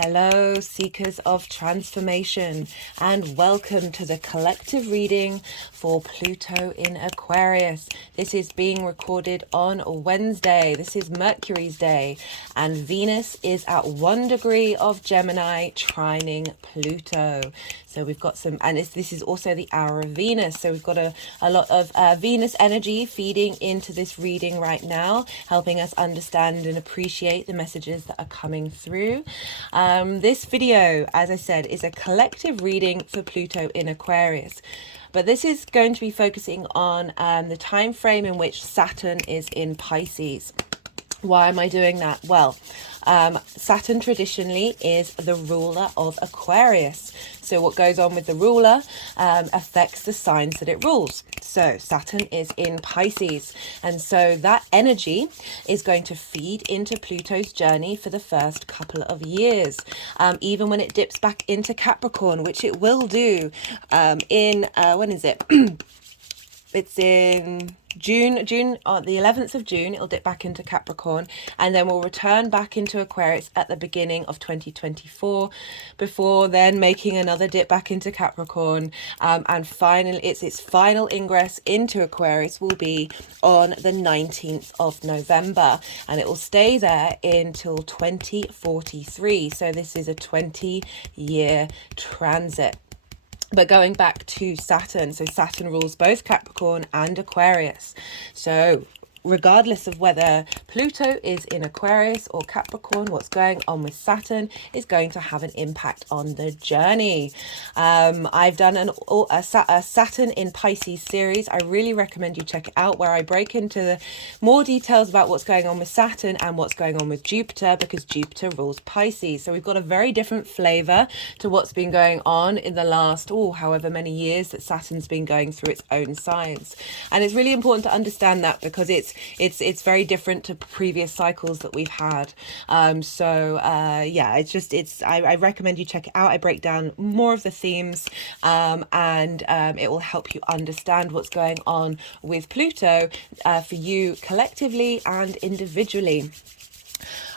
Hello, seekers of transformation, and welcome to the collective reading for Pluto in Aquarius. This is being recorded on Wednesday. This is Mercury's day, and Venus is at 1 degree of Gemini, trining Pluto. So we've got some, and this is also the hour of Venus. So we've got a lot of Venus energy feeding into this reading right now, helping us understand and appreciate the messages that are coming through. This video, as I said, is a collective reading for Pluto in Aquarius. But this is going to be focusing on the time frame in which Saturn is in Pisces. Why am I doing that? Well, Saturn traditionally is the ruler of Aquarius. So what goes on with the ruler affects the signs that it rules. So Saturn is in Pisces. And so that energy is going to feed into Pluto's journey for the first couple of years. Even when it dips back into Capricorn, which it will do when is it? It's in June, the 11th of June, it'll dip back into Capricorn, and then we'll return back into Aquarius at the beginning of 2024, before then making another dip back into Capricorn. And finally, its final ingress into Aquarius will be on the 19th of November, and it will stay there until 2043. So this is a 20-year transit. But going back to Saturn, so Saturn rules both Capricorn and Aquarius. So regardless of whether Pluto is in Aquarius or Capricorn, what's going on with Saturn is going to have an impact on the journey. I've done a Saturn in Pisces series. I really recommend you check it out, where I break into more details about what's going on with Saturn and what's going on with Jupiter, because Jupiter rules Pisces. So we've got a very different flavor to what's been going on in the last, however many years that Saturn's been going through its own signs. And it's really important to understand that, because it's very different to previous cycles that we've had. I recommend you check it out. I break down more of the themes, and it will help you understand what's going on with Pluto for you collectively and individually.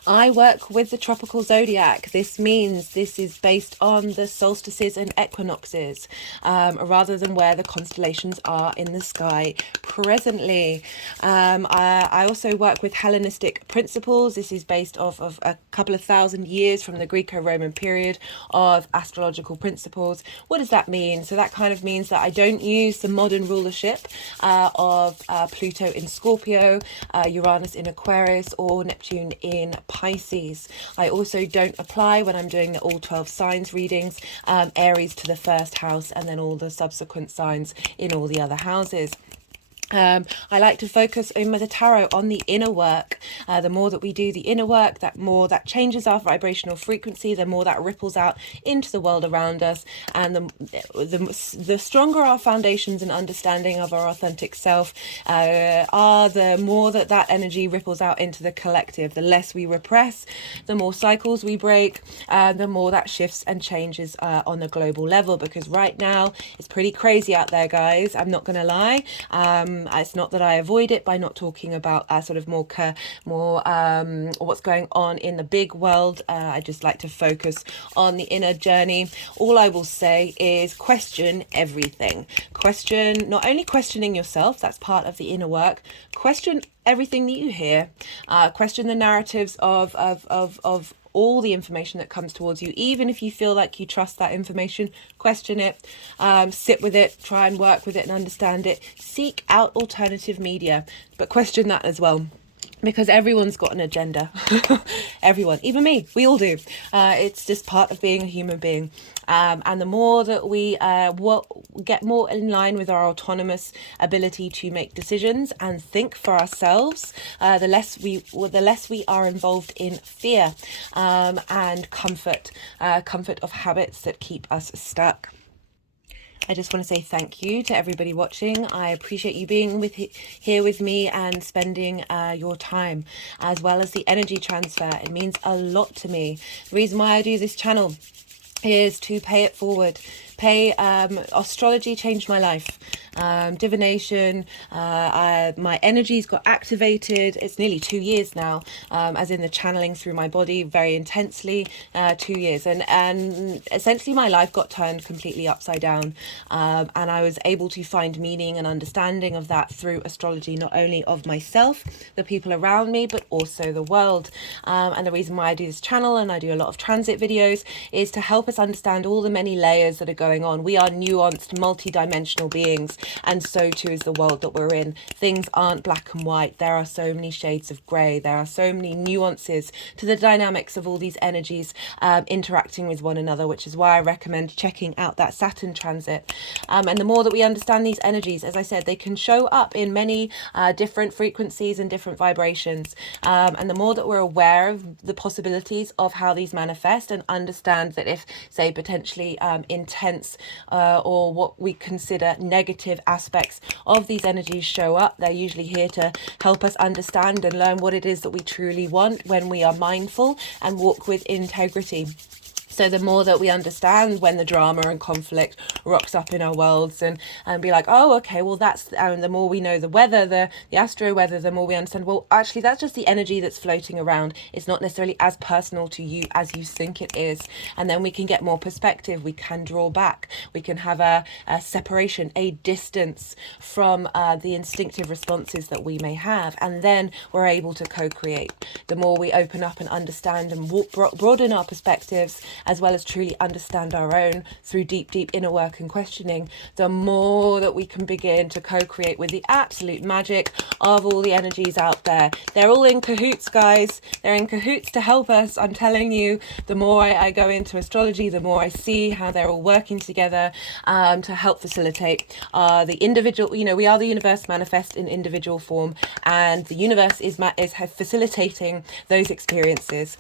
I work with the tropical zodiac. This means this is based on the solstices and equinoxes, rather than where the constellations are in the sky presently. I also work with Hellenistic principles. This is based off of a couple of thousand years from the Greco-Roman period of astrological principles. What does that mean? So that kind of means that I don't use the modern rulership of Pluto in Scorpio, Uranus in Aquarius, or Neptune in Pisces. I also don't apply, when I'm doing the all 12 signs readings, Aries to the first house, and then all the subsequent signs in all the other houses. I like to focus in the tarot on the inner work. The more that we do the inner work, that more that changes our vibrational frequency, the more that ripples out into the world around us, and the stronger our foundations and understanding of our authentic self are, the more that energy ripples out into the collective. The less we repress, the more cycles we break, the more that shifts and changes on a global level. Because right now it's pretty crazy out there, guys. I'm not gonna lie. It's not that I avoid it by not talking about sort of more what's going on in the big world. I just like to focus on the inner journey. All I will say is question everything. Question, not only questioning yourself, that's part of the inner work. Question everything that you hear. Question the narratives of all the information that comes towards you. Even if you feel like you trust that information, question it, sit with it, try and work with it and understand it. Seek out alternative media, but question that as well, because everyone's got an agenda. Everyone, even me, we all do. It's just part of being a human being. And the more that we get more in line with our autonomous ability to make decisions and think for ourselves, the less we are involved in fear and comfort of habits that keep us stuck. I just want to say thank you to everybody watching. I appreciate you being here with me and spending your time, as well as the energy transfer. It means a lot to me. The reason why I do this channel is to pay it forward, Astrology changed my life. Divination, my energies got activated. It's nearly 2 years now, as in the channeling through my body very intensely, 2 years. And essentially my life got turned completely upside down. And I was able to find meaning and understanding of that through astrology, not only of myself, the people around me, but also the world. And the reason why I do this channel and I do a lot of transit videos is to help us understand all the many layers that are going on. We are nuanced, multi-dimensional beings, and so too is the world that we're in. Things aren't black and white. There are so many shades of grey. There are so many nuances to the dynamics of all these energies interacting with one another, which is why I recommend checking out that Saturn transit. And the more that we understand these energies, as I said, they can show up in many different frequencies and different vibrations. And the more that we're aware of the possibilities of how these manifest and understand that if, say, potentially intense or what we consider negative aspects of these energies show up, they're usually here to help us understand and learn what it is that we truly want when we are mindful and walk with integrity. So the more that we understand when the drama and conflict rocks up in our worlds and be like, oh, okay, well, that's, the more we know the weather, the astro weather, the more we understand, well, actually, that's just the energy that's floating around. It's not necessarily as personal to you as you think it is. And then we can get more perspective. We can draw back. We can have a separation, a distance from the instinctive responses that we may have. And then we're able to co-create. The more we open up and understand and broaden our perspectives, as well as truly understand our own through deep inner work and questioning, the more that we can begin to co-create with the absolute magic of all the energies out there. They're all in cahoots, guys. They're in cahoots to help us. I'm telling you, the more I go into astrology, the more I see how they're all working together to help facilitate the individual. We are the universe manifest in individual form, and the universe is facilitating those experiences.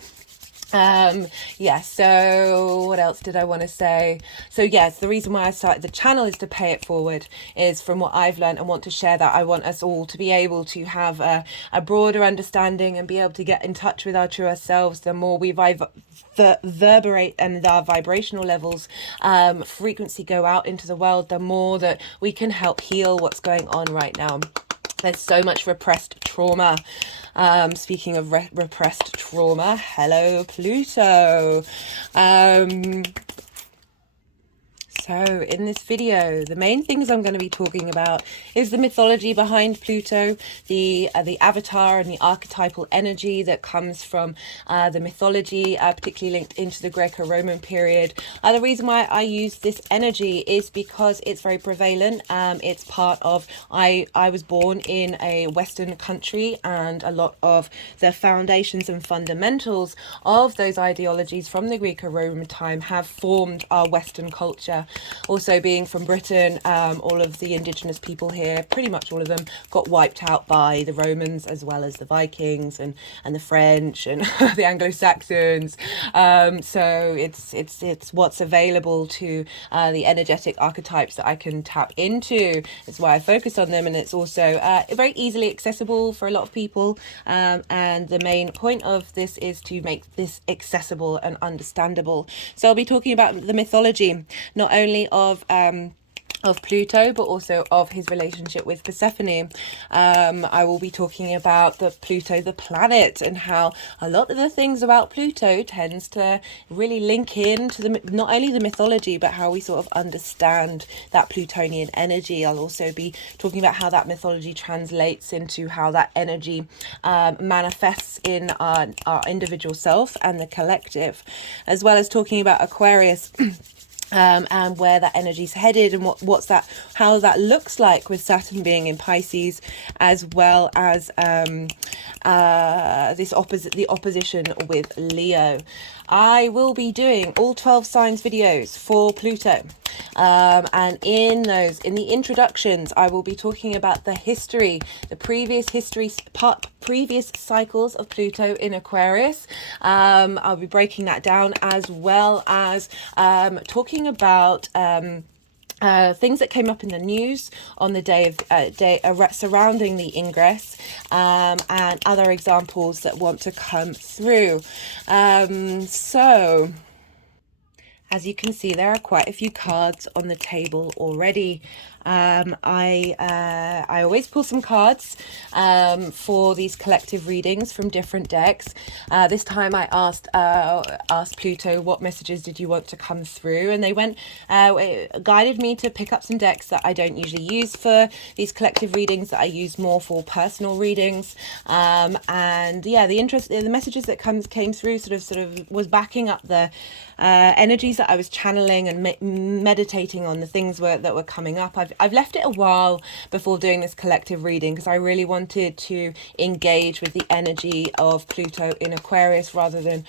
So what else did I want to say? So yes, the reason why I started the channel is to pay it forward, is from what I've learned and want to share that. I want us all to be able to have a broader understanding and be able to get in touch with our truer selves. The more we reverberate and our vibrational levels frequency go out into the world, the more that we can help heal what's going on right now. There's so much repressed trauma. Speaking of repressed trauma, hello Pluto. So in this video, the main things I'm going to be talking about is the mythology behind Pluto, the avatar and the archetypal energy that comes from the mythology, particularly linked into the Greco-Roman period. The reason why I use this energy is because it's very prevalent. It's part of, I was born in a Western country, and a lot of the foundations and fundamentals of those ideologies from the Greco-Roman time have formed our Western culture. Also, being from Britain, all of the indigenous people here, pretty much all of them, got wiped out by the Romans, as well as the Vikings and the French and the Anglo-Saxons. So it's what's available to the energetic archetypes that I can tap into. That's why I focus on them, and it's also very easily accessible for a lot of people. And the main point of this is to make this accessible and understandable. So I'll be talking about the mythology, not only of Pluto, but also of his relationship with Persephone. I will be talking about the Pluto the planet, and how a lot of the things about Pluto tends to really link in to not only the mythology, but how we sort of understand that Plutonian energy. I'll also be talking about how that mythology translates into how that energy manifests in our individual self and the collective, as well as talking about Aquarius. And where that energy's headed, and how that looks like with Saturn being in Pisces, as well as the opposition with Leo. I will be doing all 12 signs videos for Pluto. And in the introductions, I will be talking about the history, the previous cycles of Pluto in Aquarius. I'll be breaking that down, as well as talking about things that came up in the news on the day surrounding the ingress, and other examples that want to come through. So As you can see, there are quite a few cards on the table already. I always pull some cards for these collective readings from different decks. This time I asked Pluto, what messages did you want to come through, and they it guided me to pick up some decks that I don't usually use for these collective readings, that I use more for personal readings. And yeah, the messages that came through sort of was backing up the energies that I was channeling and meditating on, the things that were coming up. I've left it a while before doing this collective reading because I really wanted to engage with the energy of Pluto in Aquarius rather than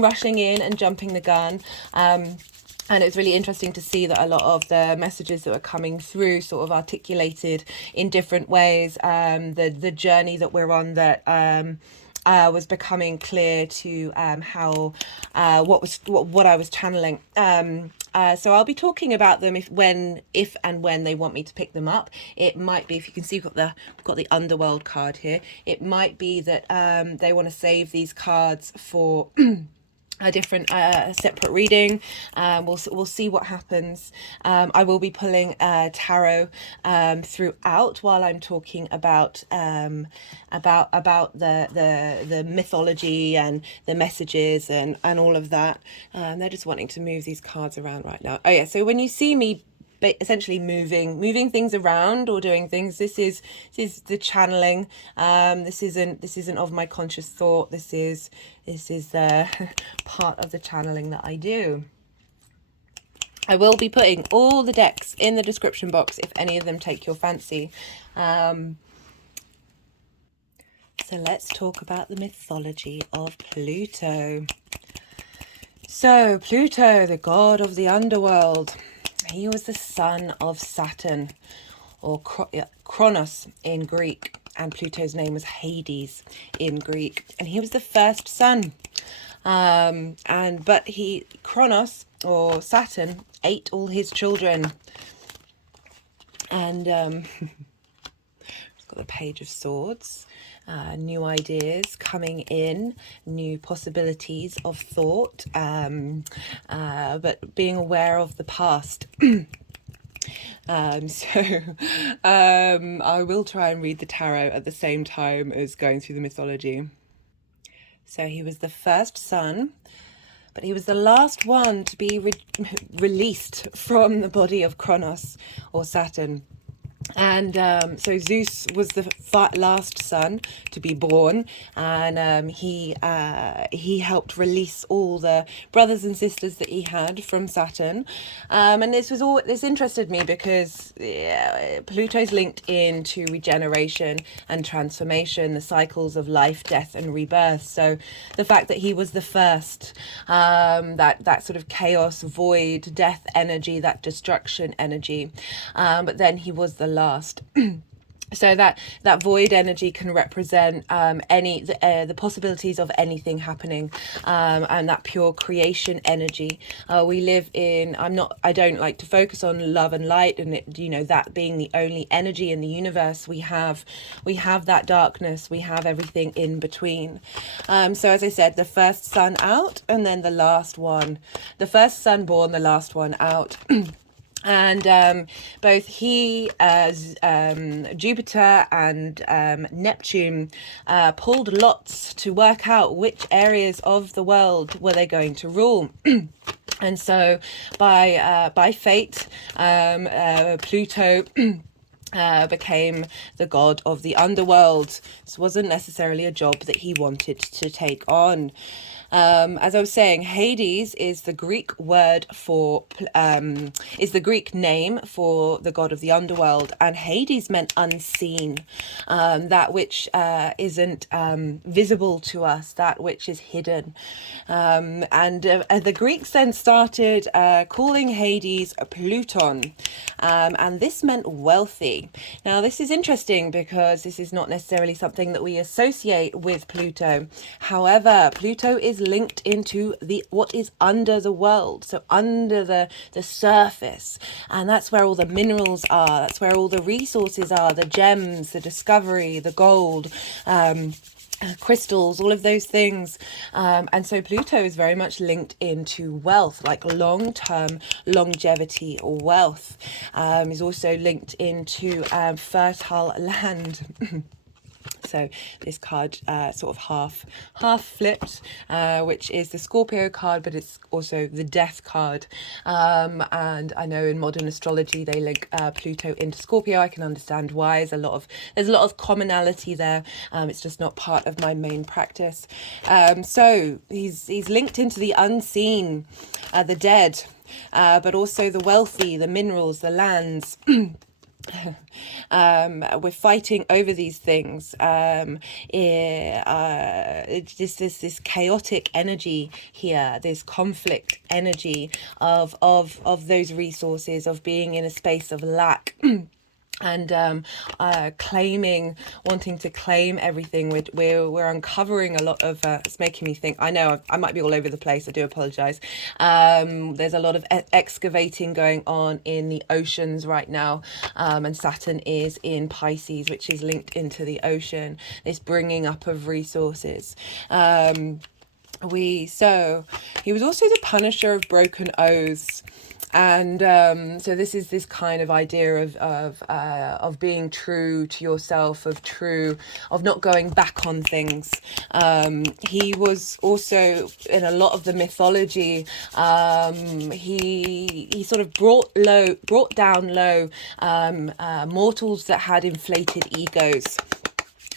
rushing in and jumping the gun. And it was really interesting to see that a lot of the messages that were coming through sort of articulated in different ways the journey that we're on, that was becoming clear to how what I was channeling. So I'll be talking about them if and when they want me to pick them up. It might be, if you can see, we've got the Underworld card here. It might be that they want to save these cards for a different separate reading. We'll see what happens. I will be pulling tarot throughout while I'm talking about the mythology and the messages and all of that. They're just wanting to move these cards around right now. Oh yeah, so when you see me essentially moving things around or doing things, this is the channeling. This isn't of my conscious thought. This is the part of the channeling that I do. I will be putting all the decks in the description box if any of them take your fancy. So let's talk about the mythology of Pluto. So Pluto, the god of the underworld. He was the son of Saturn, or Kronos in Greek, and Pluto's name was Hades in Greek, and he was the first son. But Kronos, or Saturn, ate all his children. And it's got the Page of Swords. New ideas coming in, new possibilities of thought, but being aware of the past. I will try and read the tarot at the same time as going through the mythology. So he was the first son, but he was the last one to be released from the body of Kronos, or Saturn. And so Zeus was the last son to be born, and he helped release all the brothers and sisters that he had from Saturn. And this interested me because Pluto's linked into regeneration and transformation, the cycles of life, death, and rebirth. So the fact that he was the first, that sort of chaos, void, death energy, that destruction energy, but then he was the last. So that void energy can represent the possibilities of anything happening, and that pure creation energy. We live in. I don't like to focus on love and light, and that being the only energy in the universe. We have that darkness. We have everything in between. So as I said, the first sun out, and then the last one. The first sun born, the last one out. And both Jupiter and Neptune pulled lots to work out which areas of the world were they going to rule. And so by fate, Pluto became the god of the underworld. This wasn't necessarily a job that he wanted to take on. As I was saying, Hades is the Greek word for, is the Greek name for the god of the underworld, and Hades meant unseen, that which isn't visible to us, that which is hidden. And the Greeks then started calling Hades Pluton, and this meant wealthy. Now, this is interesting because this is not necessarily something that we associate with Pluto. However, Pluto is linked into what is under the world, so under the surface, and that's where all the minerals are, that's where all the resources are, the gems, the discovery, the gold, crystals, all of those things. And so Pluto is very much linked into wealth, like long-term longevity or wealth. Is also linked into fertile land. So this card sort of half flipped, which is the Scorpio card, but it's also the Death card. And I know in modern astrology they link Pluto into Scorpio. I can understand why. There's a lot of commonality there. It's just not part of my main practice. So he's linked into the unseen, the dead, but also the wealthy, the minerals, the lands. We're fighting over these things. It's just this chaotic energy here, this conflict energy of those resources, of being in a space of lack. And wanting to claim everything. We're uncovering a lot of, it's making me think, I know I might be all over the place, I do apologize. There's a lot of excavating going on in the oceans right now, and Saturn is in Pisces, which is linked into the ocean, this bringing up of resources. So he was also the punisher of broken oaths. And so this is this kind of idea of being true to yourself, of not going back on things. He was also in a lot of the mythology. He sort of brought down low mortals that had inflated egos.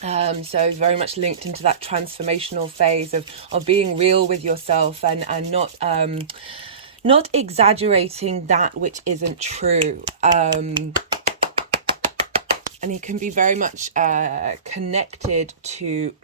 So very much linked into that transformational phase of being real with yourself and not exaggerating that which isn't true. And he can be very much connected to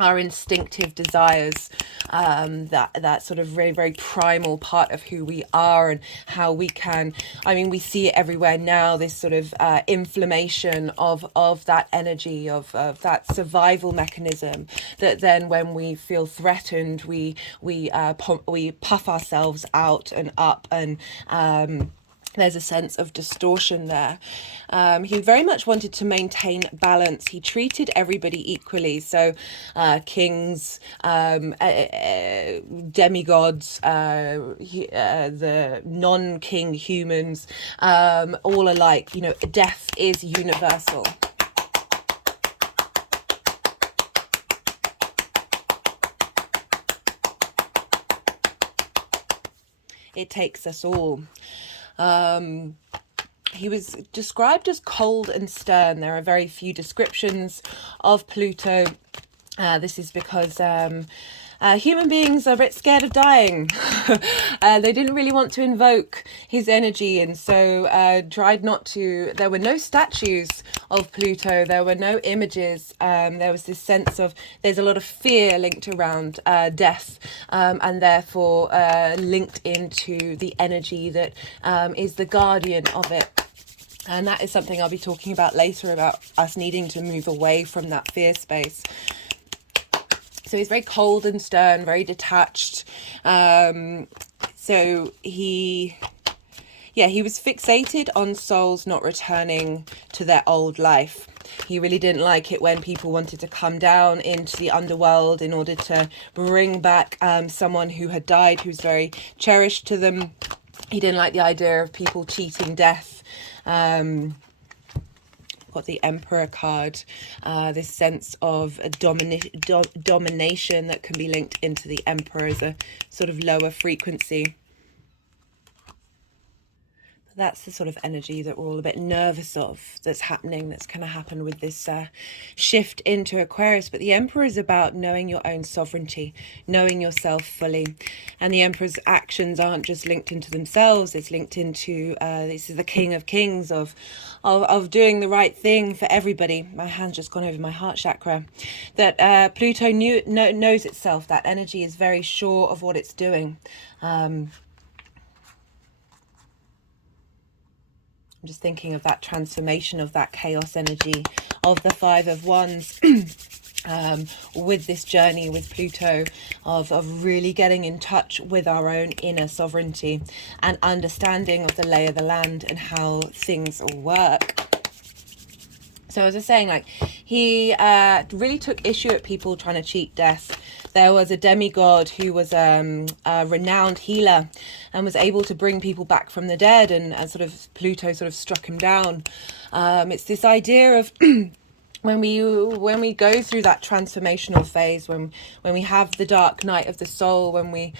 our instinctive desires, that sort of very, very primal part of who we are, and how we can, we see it everywhere now, this sort of inflammation of that energy, of that survival mechanism, that then when we feel threatened, we puff ourselves out and up, and there's a sense of distortion there. He very much wanted to maintain balance. He treated everybody equally. So kings, demigods, the non-king humans, all alike. Death is universal. It takes us all. He was described as cold and stern. There are very few descriptions of Pluto. This is because human beings are a bit scared of dying. They didn't really want to invoke his energy, and so tried not to. There were no statues of Pluto. There were no images. There was this sense of, there's a lot of fear linked around death, and therefore linked into the energy that is the guardian of it. And that is something I'll be talking about later, about us needing to move away from that fear space. So he's very cold and stern, very detached. So he was fixated on souls not returning to their old life. He really didn't like it when people wanted to come down into the underworld in order to bring back someone who had died, who's very cherished to them. He didn't like the idea of people cheating death. Got the Emperor card, this sense of a domination that can be linked into the Emperor as a sort of lower frequency. That's the sort of energy that we're all a bit nervous of, that's happening, that's going to happen with this shift into Aquarius. But the Emperor is about knowing your own sovereignty, knowing yourself fully. And the Emperor's actions aren't just linked into themselves, it's linked into, this is the King of Kings, of doing the right thing for everybody. My hand's just gone over my heart chakra. That Pluto knows itself. That energy is very sure of what it's doing. I'm just thinking of that transformation, of that chaos energy, of the Five of Wands, with this journey with Pluto, of really getting in touch with our own inner sovereignty and understanding of the lay of the land and how things work. So So as I was saying, like, he really took issue at people trying to cheat death. There was a demigod who was a renowned healer and was able to bring people back from the dead, and sort of Pluto sort of struck him down. It's this idea of when we go through that transformational phase, when we have the dark night of the soul, when we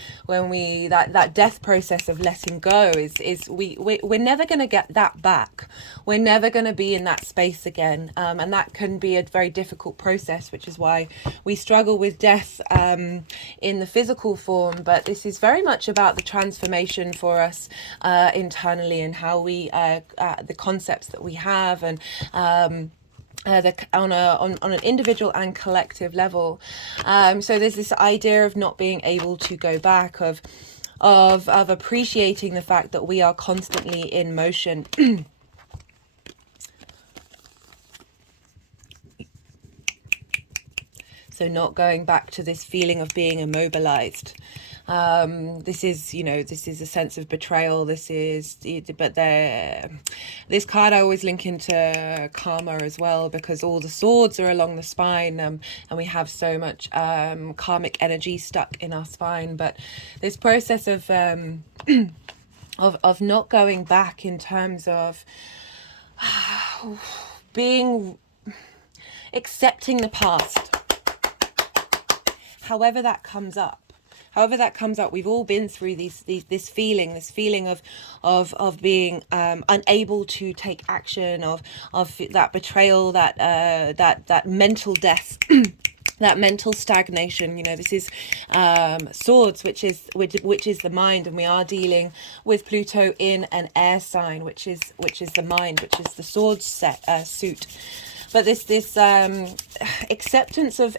that death process of letting go, we're never going to get that back. We're never going to be in that space again, and that can be a very difficult process, which is why we struggle with death in the physical form. But this is very much about the transformation for us internally, and how we the concepts that we have, and on an individual and collective level. So there's this idea of not being able to go back, of appreciating the fact that we are constantly in motion. So not going back to this feeling of being immobilized. This is a sense of betrayal. This card I always link into karma as well, because all the swords are along the spine, and we have so much karmic energy stuck in our spine. But this process of of not going back, in terms of accepting the past, however that comes up. We've all been through this feeling of being unable to take action, of that betrayal, that mental death, that mental stagnation. This is swords, which is the mind, and we are dealing with Pluto in an air sign, which is the mind, which is the sword suit. But this acceptance of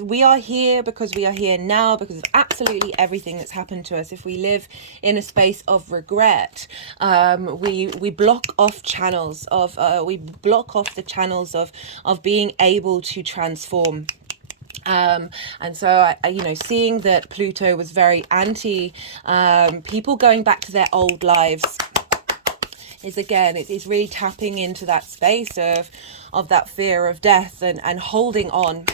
we are here because we are here now, because of absolutely everything that's happened to us. If we live in a space of regret, we block off channels of the channels of being able to transform. And so seeing that Pluto was very anti people going back to their old lives, it's really tapping into that space of that fear of death, and holding on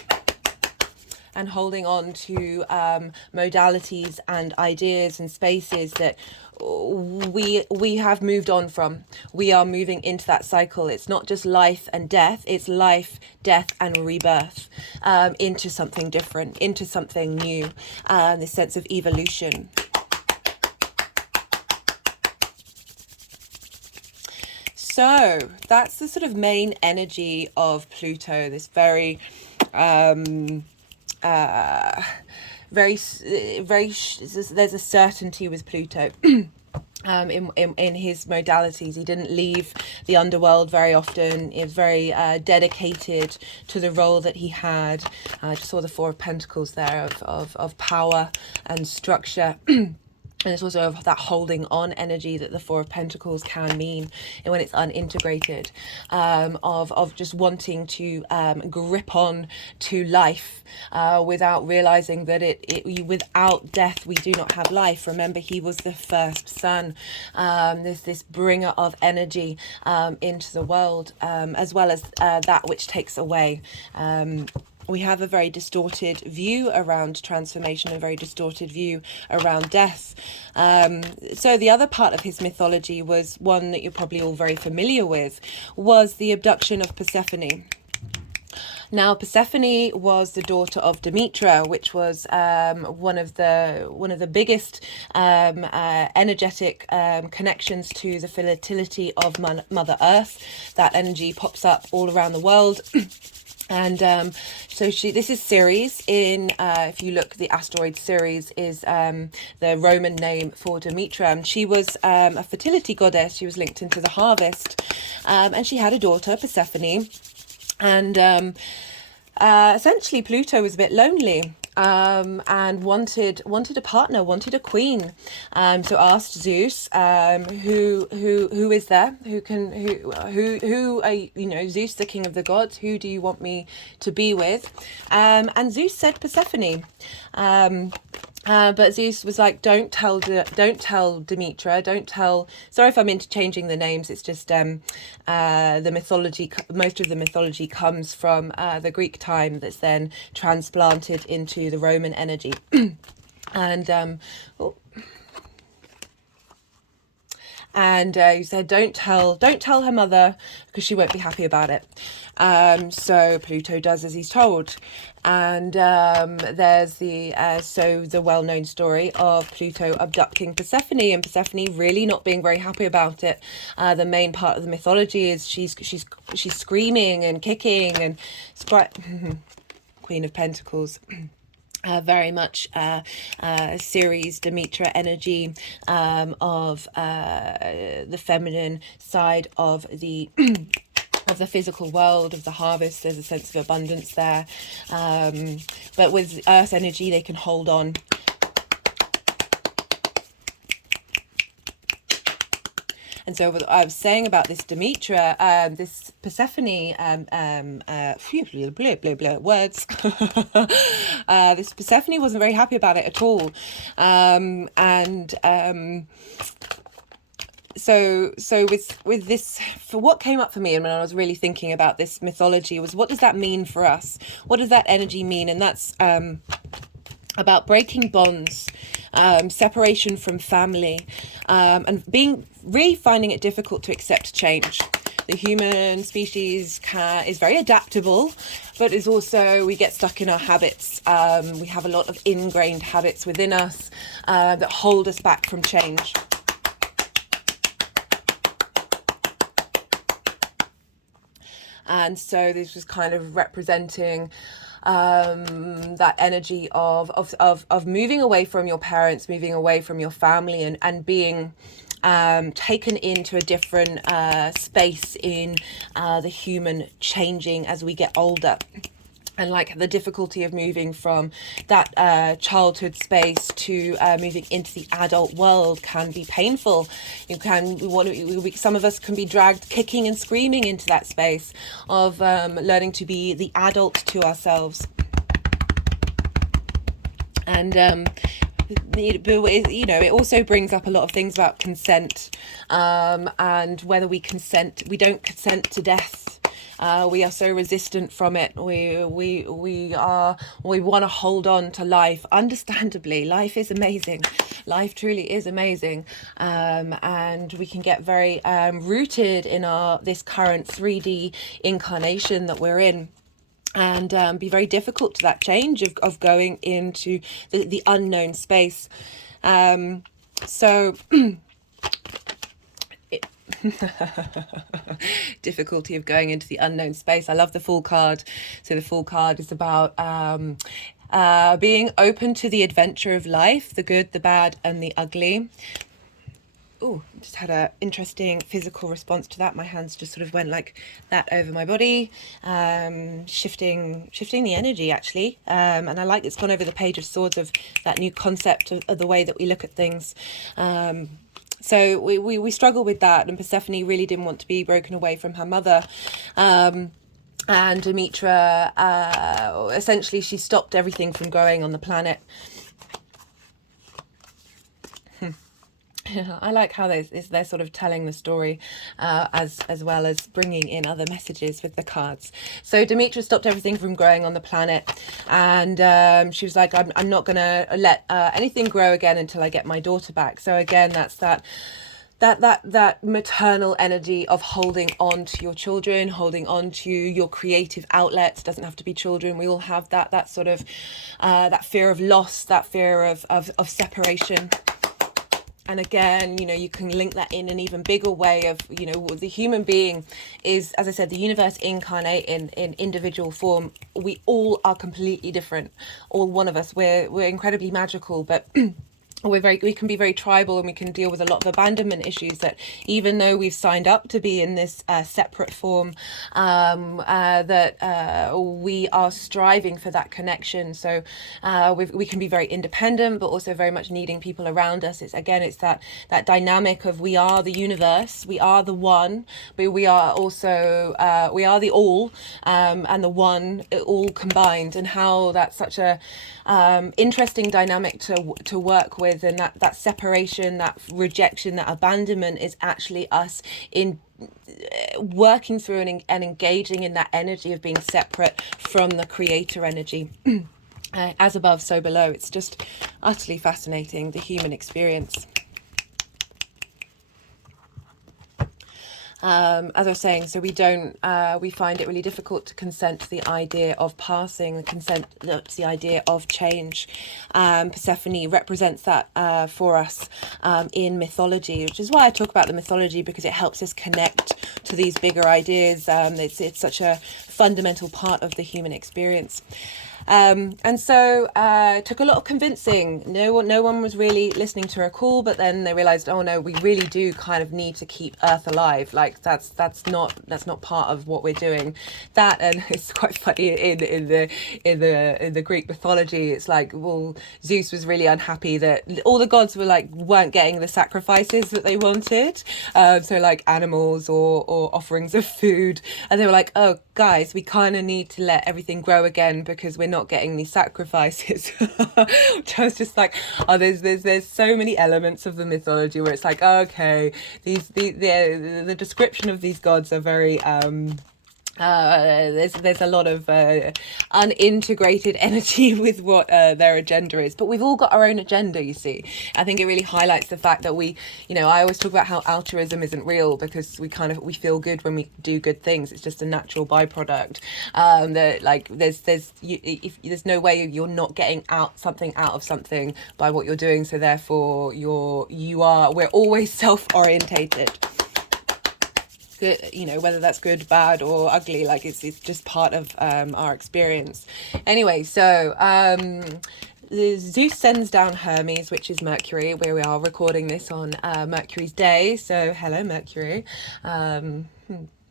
to modalities and ideas and spaces that we have moved on from. We are moving into that cycle. It's not just life and death, it's life, death and rebirth, into something different, into something new, this sense of evolution. So that's the sort of main energy of Pluto, this very there's a certainty with Pluto. In his modalities, he didn't leave the underworld very often. He was very dedicated to the role that he had. I just saw the Four of Pentacles there, of power and structure. And it's also that holding on energy that the Four of Pentacles can mean, and when it's unintegrated, of just wanting to grip on to life without realizing that without death we do not have life. Remember, he was the first sun. There's this bringer of energy into the world, as well as that which takes away. We have a very distorted view around transformation, a very distorted view around death. So the other part of his mythology was one that you're probably all very familiar with, was the abduction of Persephone. Now, Persephone was the daughter of Demeter, which was one of the biggest energetic connections to the fertility of Mother Earth. That energy pops up all around the world. And so this is Ceres. If you look, the asteroid Ceres is the Roman name for Demeter. She was a fertility goddess. She was linked into the harvest, and she had a daughter, Persephone. And essentially Pluto was a bit lonely, and wanted a partner, wanted a queen. So asked Zeus, who is there, Zeus, the king of the gods, who do you want me to be with? And Zeus said Persephone. But Zeus was like, don't tell Demetra, don't tell. Sorry if I'm interchanging the names. It's just the mythology. Most of the mythology comes from the Greek time that's then transplanted into the Roman energy, and oh, and he said, don't tell her mother, because she won't be happy about it. So Pluto does as he's told. And there's the the well-known story of Pluto abducting Persephone, and Persephone really not being very happy about it. The main part of the mythology is she's screaming and kicking and Queen of Pentacles. Very much Ceres, Demetra energy of the feminine side of the of the physical world, of the harvest. There's a sense of abundance there, but with earth energy they can hold on. And so what I was saying about this Demetra, this Persephone, words. This Persephone wasn't very happy about it at all. So with this, for what came up for me and when I was really thinking about this mythology was, what does that mean for us? What does that energy mean? And that's about breaking bonds, separation from family, and really finding it difficult to accept change. The human species is very adaptable, but is also, we get stuck in our habits. We have a lot of ingrained habits within us that hold us back from change. And so this was kind of representing that energy of moving away from your parents, moving away from your family, and being taken into a different space in the human changing as we get older. And like the difficulty of moving from that childhood space to moving into the adult world can be painful. Some of us can be dragged kicking and screaming into that space of learning to be the adult to ourselves. And it also brings up a lot of things about consent, and whether we don't consent to death. We are so resistant from it. We want to hold on to life. Understandably, life is amazing. Life truly is amazing, and we can get very rooted in this current 3D incarnation that we're in. And be very difficult to that change of going into the unknown space. Difficulty of going into the unknown space. I love the Fool card. So the Fool card is about being open to the adventure of life, the good, the bad, and the ugly. Oh, just had an interesting physical response to that. My hands just sort of went like that over my body, shifting the energy actually. And I like it's gone over the Page of Swords of that new concept of the way that we look at things. So we struggle with that, and Persephone really didn't want to be broken away from her mother. And Demetra, essentially she stopped everything from growing on the planet. I like how they're sort of telling the story as well as bringing in other messages with the cards. So Demetra stopped everything from growing on the planet, and she was like, I'm not going to let anything grow again until I get my daughter back. So again, that's that maternal energy of holding on to your children, holding on to your creative outlets. Doesn't have to be children. We all have that sort of that fear of loss, that fear of separation. And again, you can link that in an even bigger way of, the human being is, as I said, the universe incarnate in individual form. We all are completely different. All one of us, we're incredibly magical, but we can be very tribal, and we can deal with a lot of abandonment issues, that even though we've signed up to be in this separate form, that we are striving for that connection. So we can be very independent, but also very much needing people around us. It's that dynamic of, we are the universe, we are the one, but we are also we are the all, and the one, all combined, and how that's such a interesting dynamic to work with. And that separation, that rejection, that abandonment is actually us in working through and engaging in that energy of being separate from the creator energy. As above, so below. It's just utterly fascinating, the human experience. As I was saying, so we find it really difficult to consent to the idea of passing, the idea of change. Persephone represents that for us in mythology, which is why I talk about the mythology, because it helps us connect to these bigger ideas. It's such a fundamental part of the human experience. And so it took a lot of convincing. No one was really listening to her call, but then they realized, oh no, we really do kind of need to keep Earth alive. Like that's not part of what we're doing. That, and it's quite funny in the Greek mythology. It's like, well, Zeus was really unhappy that all the gods weren't getting the sacrifices that they wanted. So like animals or offerings of food, and they were like, oh guys, we kind of need to let everything grow again, because we're not getting these sacrifices. Which I was just like, oh, there's so many elements of the mythology where it's like, okay, the description of these gods are very there's a lot of unintegrated energy with what their agenda is, but we've all got our own agenda, you see. I think it really highlights the fact that I always talk about how altruism isn't real, because we feel good when we do good things. It's just a natural byproduct. There's no way you're not getting something out of something by what you're doing, so therefore we're always self-orientated. Good, whether that's good, bad, or ugly, like it's just part of our experience. Anyway, so Zeus sends down Hermes, which is Mercury, where we are recording this on Mercury's day. So hello, Mercury. My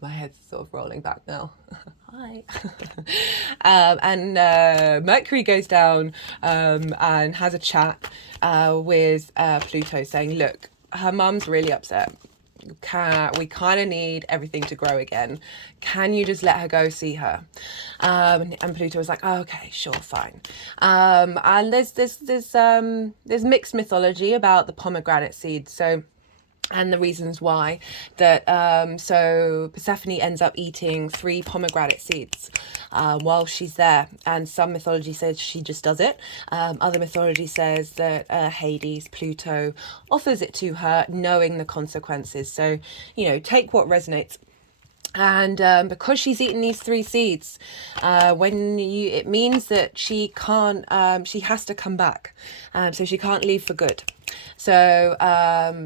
head's sort of rolling back now. Hi. And Mercury goes down and has a chat with Pluto, saying, look, her mum's really upset. We kind of need everything to grow again. Can you just let her go see her? And Pluto was like, oh, okay, sure, fine. And there's mixed mythology about the pomegranate seeds. So, and the reasons why that so Persephone ends up eating 3 pomegranate seeds while she's there, and some mythology says she just does it. Other mythology says that Hades, Pluto, offers it to her knowing the consequences. So take what resonates. And because she's eaten these 3 seeds, it means that she can't, she has to come back, so she can't leave for good. So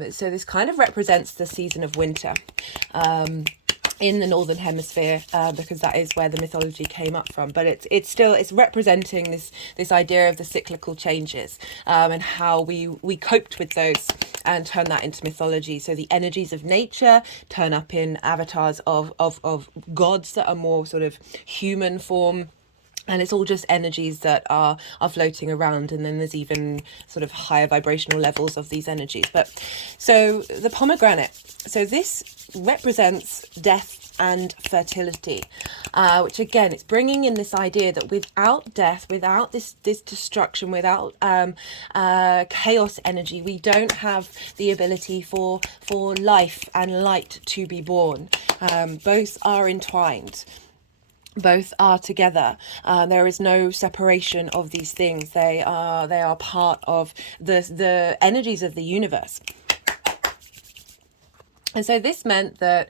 this kind of represents the season of winter in the northern hemisphere, because that is where the mythology came up from. But it's representing this idea of the cyclical changes, and how we coped with those and turn that into mythology. So the energies of nature turn up in avatars of gods that are more sort of human form. And it's all just energies that are floating around, and then there's even sort of higher vibrational levels of these energies. But so the pomegranate, so this represents death and fertility, which again, it's bringing in this idea that without death, without this destruction, without chaos energy, we don't have the ability for life and light to be born. Both are entwined. Both are together. There is no separation of these things. They are part of the energies of the universe. And so this meant that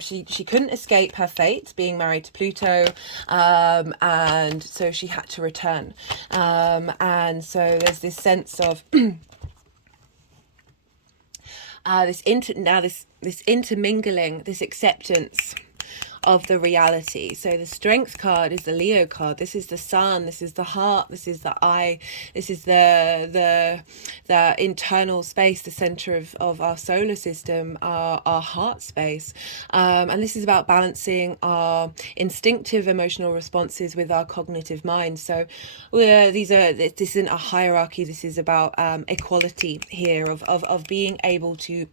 she couldn't escape her fate, being married to Pluto, and so she had to return. And so there's this sense of this intermingling, this acceptance of the reality. So the Strength card is the Leo card. This is the sun, this is the heart, this is the eye, this is the internal space, the center of our solar system, our heart space. And this is about balancing our instinctive emotional responses with our cognitive mind. So this isn't a hierarchy, this is about equality here, of being able to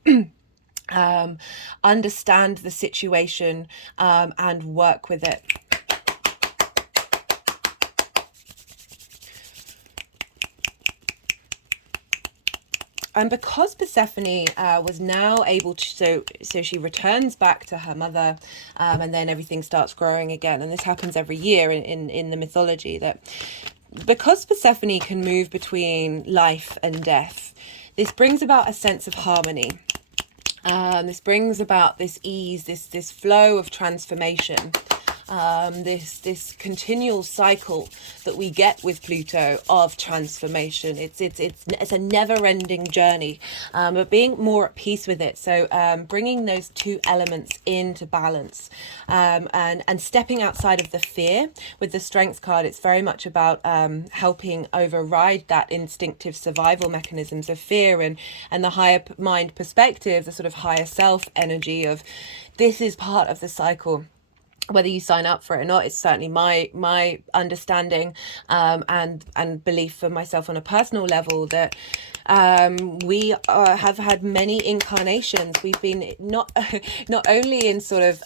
understand the situation and work with it. And because Persephone was now able to, so she returns back to her mother, and then everything starts growing again. And this happens every year in the mythology, that because Persephone can move between life and death, this brings about a sense of harmony. This brings about this ease, this flow of transformation. This continual cycle that we get with Pluto of transformation. It's a never-ending journey, but being more at peace with it. So bringing those two elements into balance, and stepping outside of the fear. With the Strength card, it's very much about helping override that instinctive survival mechanisms of fear, and the higher mind perspective, the sort of higher self energy of this is part of the cycle. Whether you sign up for it or not, it's certainly my understanding and belief for myself on a personal level that we have had many incarnations. We've been not only in sort of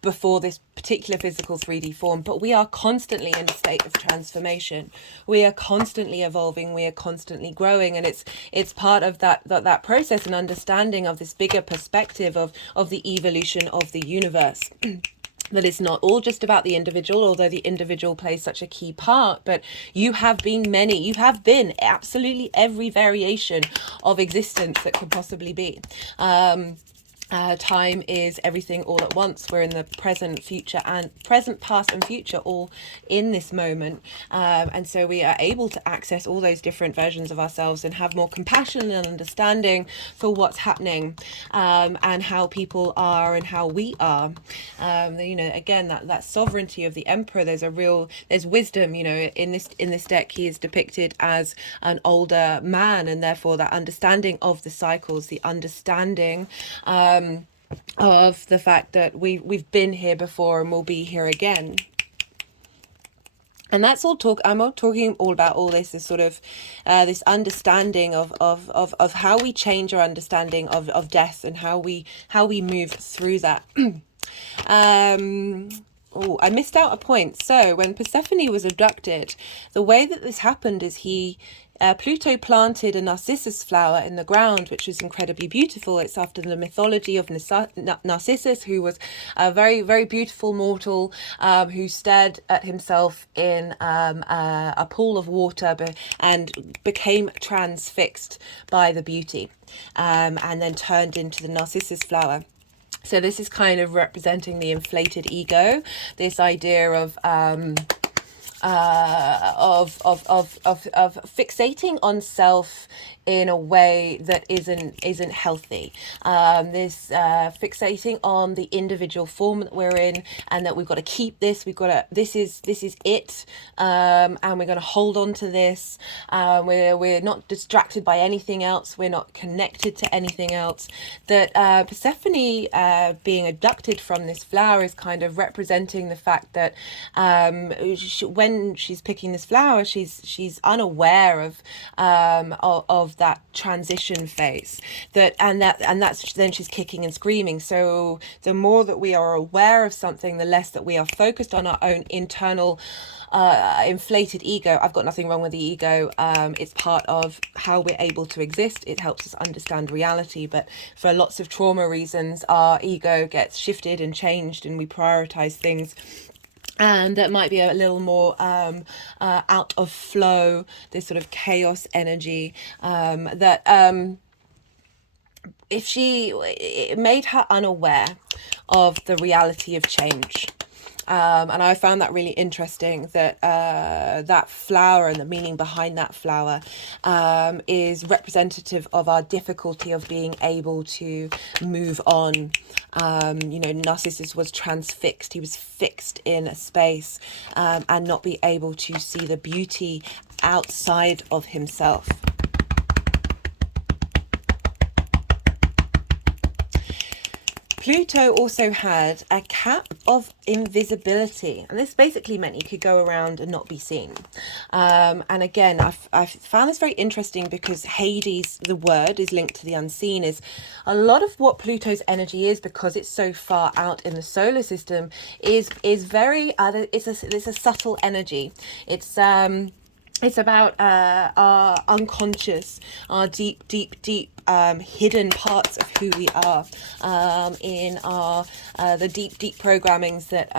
before this particular physical 3D form, but we are constantly in a state of transformation. We are constantly evolving, we are constantly growing, and it's part of that process and understanding of this bigger perspective of the evolution of the universe. That it's not all just about the individual, although the individual plays such a key part, but you have been absolutely every variation of existence that could possibly be. Time is everything all at once. We're in the present, past and future all in this moment, and so we are able to access all those different versions of ourselves and have more compassion and understanding for what's happening, and how people are and how we are. Again, that sovereignty of the emperor. There's wisdom. In this deck, he is depicted as an older man, and therefore that understanding of the cycles, the understanding of the fact that we've been here before and will be here again. And that's all I'm talking all about all this sort of this understanding of how we change our understanding of death and how we move through that. Oh, I missed out a point. So when Persephone was abducted, the way that this happened is Pluto planted a narcissus flower in the ground, which was incredibly beautiful. It's after the mythology of Narcissus, who was a very, very beautiful mortal who stared at himself in a pool of water and became transfixed by the beauty, and then turned into the narcissus flower. So this is kind of representing the inflated ego, this idea of fixating on self in a way that isn't healthy. This fixating on the individual form that we're in, and that we've got to keep this. This is it, and we're going to hold on to this. We're not distracted by anything else. We're not connected to anything else. That Persephone being abducted from this flower is kind of representing the fact that when she's picking this flower, she's unaware of that transition phase, that's then she's kicking and screaming. So the more that we are aware of something, the less that we are focused on our own internal inflated ego. I've got nothing wrong with the ego. It's part of how we're able to exist. It helps us understand reality, but for lots of trauma reasons, our ego gets shifted and changed, and we prioritize things and that might be a little more out of flow, this sort of chaos energy, that it made her unaware of the reality of change. And I found that really interesting, that that flower and the meaning behind that flower is representative of our difficulty of being able to move on. You know, Narcissus was transfixed. He was fixed in a space and not be able to see the beauty outside of himself. Pluto also had a cap of invisibility, and this basically meant you could go around and not be seen. And again, I've found this very interesting because Hades, the word, is linked to the unseen. Is a lot of what Pluto's energy is, because it's so far out in the solar system, is very it's a subtle energy. It's about our unconscious, our deep hidden parts of who we are, in our the deep programmings that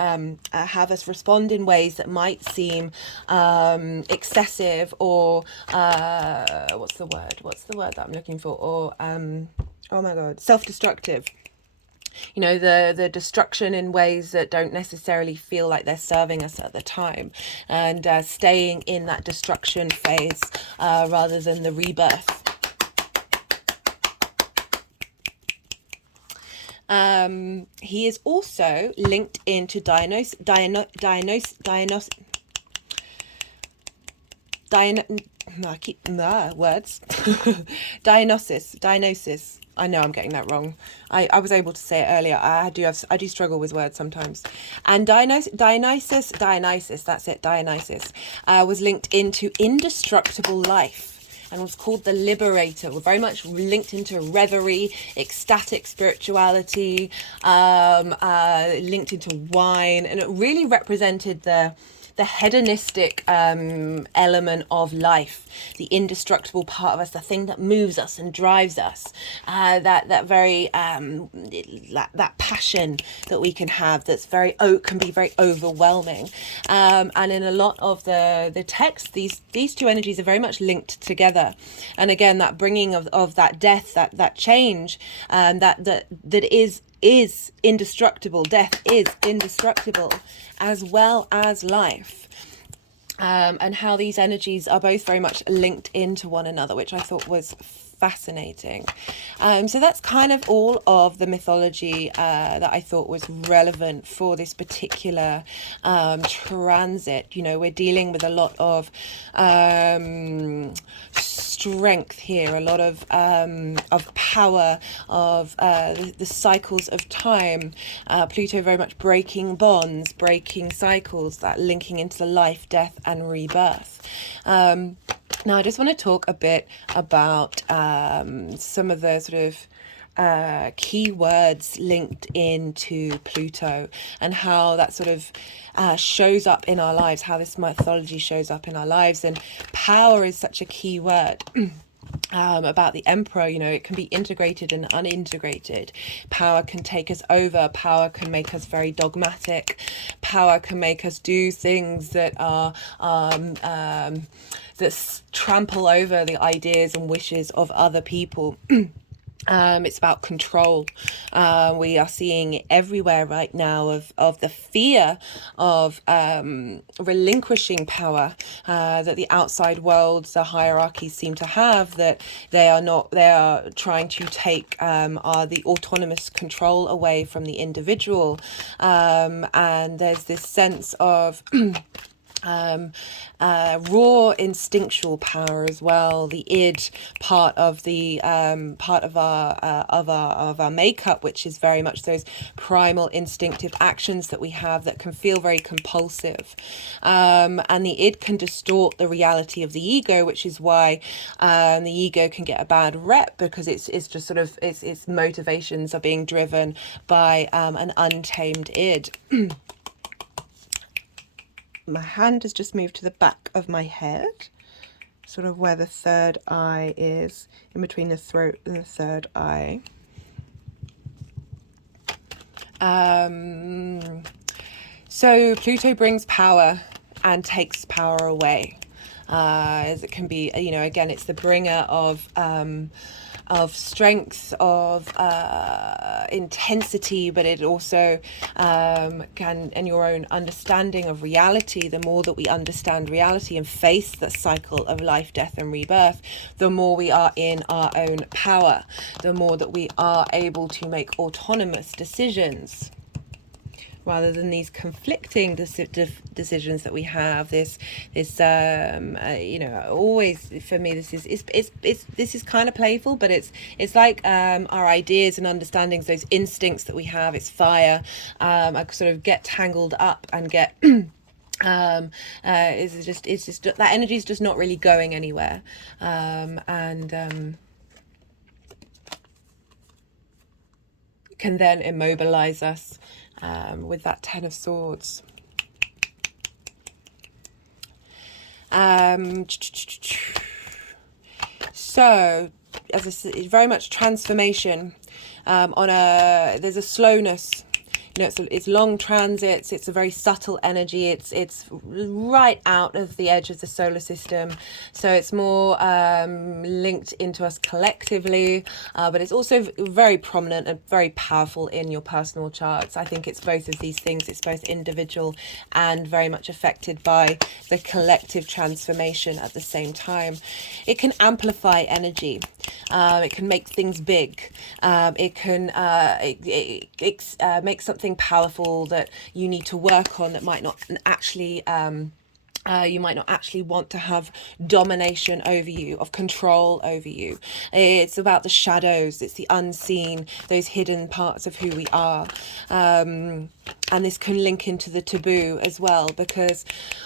have us respond in ways that might seem excessive, or what's the word that I'm looking for, or oh my god, self-destructive. You know, the destruction in ways that don't necessarily feel like they're serving us at the time, and staying in that destruction phase rather than the rebirth. He is also linked into Dionysus. I know I'm getting that wrong. I was able to say it earlier. I do struggle with words sometimes. And Dionysus, that's it, Dionysus, was linked into indestructible life and was called the Liberator. We're very much linked into reverie, ecstatic spirituality, linked into wine, and it really represented the hedonistic element of life, the indestructible part of us, the thing that moves us and drives us, that very that passion that we can have, that's can be very overwhelming, and in a lot of the text, these two energies are very much linked together. And again, that bringing of that death, that change, that is indestructible. Death is indestructible, as well as life, and how these energies are both very much linked into one another, which I thought was fascinating. So that's kind of all of the mythology that I thought was relevant for this particular transit. You know, we're dealing with a lot of strength here, a lot of power, of the cycles of time. Pluto very much breaking bonds, breaking cycles, that linking into the life, death, and rebirth. Now, I just want to talk a bit about some of the sort of key words linked into Pluto, and how that sort of shows up in our lives, how this mythology shows up in our lives. And power is such a key word. About the emperor, you know, it can be integrated and unintegrated. Power can take us over. Power can make us very dogmatic. Power can make us do things that are that trample over the ideas and wishes of other people. It's about control. We are seeing it everywhere right now, of the fear of relinquishing power that the outside worlds, the hierarchies seem to have, that they are trying to take the autonomous control away from the individual. And there's this sense of raw instinctual power as well, the id part of the part of our makeup, which is very much those primal instinctive actions that we have that can feel very compulsive, and the id can distort the reality of the ego, which is why the ego can get a bad rep, because it's just sort of its motivations are being driven by an untamed id. My hand has just moved to the back of my head, sort of where the third eye is, in between the throat and the third eye. So Pluto brings power and takes power away. As it can be, you know, again, it's the bringer of strength, of intensity, but it also can, and your own understanding of reality. The more that we understand reality and face the cycle of life, death and rebirth, the more we are in our own power, the more that we are able to make autonomous decisions rather than these conflicting decisions that we have. This you know, always for me, this is kind of playful, but it's like our ideas and understandings, those instincts that we have. It's fire. I sort of get tangled up and get it's just that energy is just not really going anywhere, can then immobilize us with that Ten of Swords. So, as I said, it's very much transformation. There's a slowness. You know, it's long transits. It's a very subtle energy. It's right out of the edge of the solar system, so it's more linked into us collectively. But it's also very prominent and very powerful in your personal charts. I think it's both of these things. It's both individual and very much affected by the collective transformation at the same time. It can amplify energy. It can make things big. It can make something powerful that you need to work on that might not actually you might not actually want to have domination over you, of control over you. It's about the shadows, it's the unseen, those hidden parts of who we are. And this can link into the taboo as well, because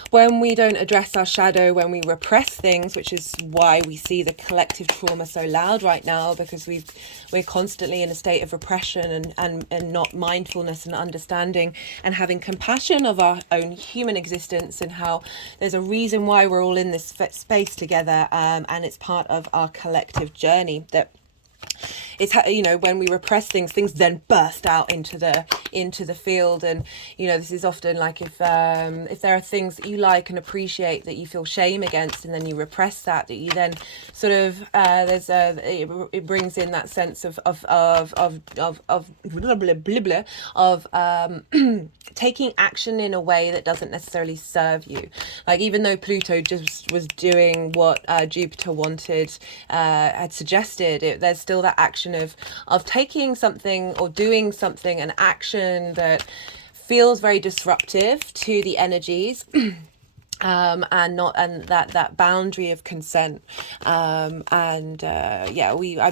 when we don't address our shadow, when we repress things, which is why we see the collective trauma so loud right now, because we're constantly in a state of repression and not mindfulness and understanding and having compassion of our own human existence, and how there's a reason why we're all in this space together, and it's part of our collective journey. That it's, you know, when we repress things then burst out into the field. And you know, this is often like if there are things that you like and appreciate that you feel shame against, and then you repress that you then sort of it brings in that sense of taking action in a way that doesn't necessarily serve you. Like, even though Pluto just was doing what Jupiter wanted, had suggested, there's still that action of taking something or doing something, an action that feels very disruptive to the energies. And that boundary of consent, I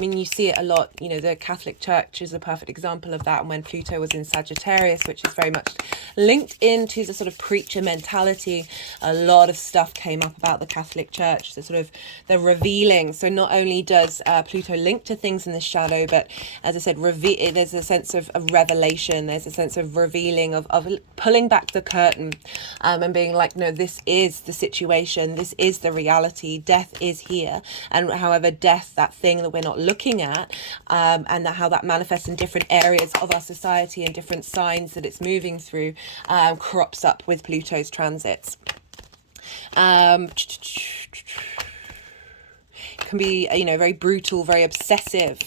mean, you see it a lot. You know, the Catholic Church is a perfect example of that. And when Pluto was in Sagittarius, which is very much linked into the sort of preacher mentality, a lot of stuff came up about the Catholic Church, the sort of the revealing. So not only does Pluto link to things in the shadow, but as I said, there's a sense of revelation. There's a sense of revealing, of pulling back the curtain, and being like, no, this is the situation, this is the reality, death is here. And however death, that thing that we're not looking at, and how that manifests in different areas of our society and different signs that it's moving through, crops up with Pluto's transits. Can be, you know, very brutal, very obsessive.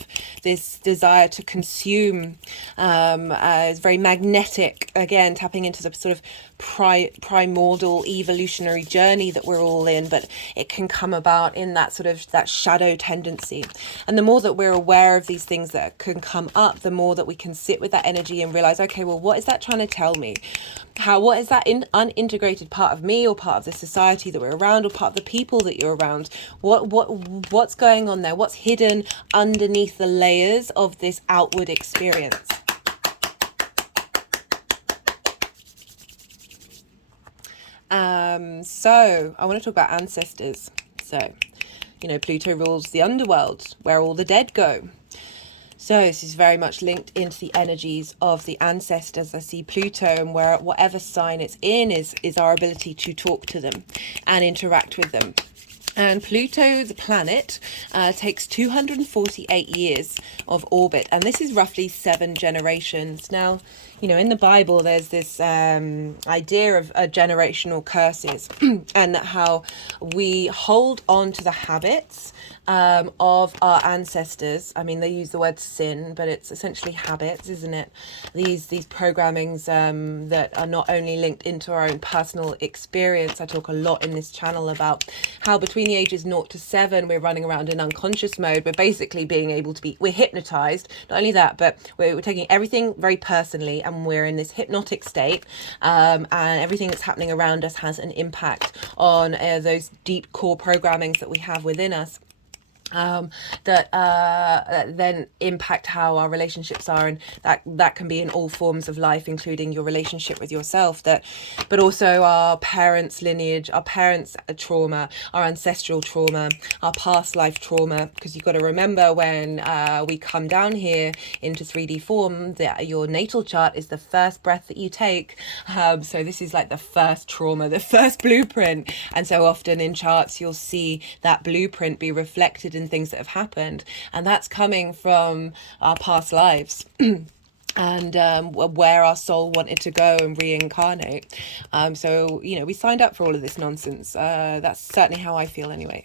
This desire to consume is very magnetic. Again, tapping into the sort of primordial evolutionary journey that we're all in, but it can come about in that sort of that shadow tendency. And the more that we're aware of these things that can come up, the more that we can sit with that energy and realize, okay, well, what is that trying to tell me? What is that unintegrated part of me, or part of the society that we're around, or part of the people that you're around? What's going on there? What's hidden underneath the layers of this outward experience? So I want to talk about ancestors. So, you know, Pluto rules the underworld, where all the dead go. So this is very much linked into the energies of the ancestors. I see Pluto, and where whatever sign it's in is our ability to talk to them and interact with them. And Pluto, the planet, takes 248 years of orbit, and this is roughly 7 generations. Now, you know, in the Bible, there's this idea of generational curses and how we hold on to the habits of our ancestors. I mean, they use the word sin, but it's essentially habits, isn't it? These programmings that are not only linked into our own personal experience. I talk a lot in this channel about how between the ages 0 to 7, we're running around in unconscious mode. We're basically being able to we're hypnotized. Not only that, but we're taking everything very personally, and we're in this hypnotic state, and everything that's happening around us has an impact on those deep core programmings that we have within us. That then impact how our relationships are, and that can be in all forms of life, including your relationship with yourself, but also our parents' lineage, our parents' trauma, our ancestral trauma, our past life trauma, because you've got to remember when we come down here into 3D form, that your natal chart is the first breath that you take. So this is like the first trauma, the first blueprint, and so often in charts you'll see that blueprint be reflected in things that have happened, and that's coming from our past lives. And where our soul wanted to go and reincarnate. So, you know, we signed up for all of this nonsense. That's certainly how I feel anyway.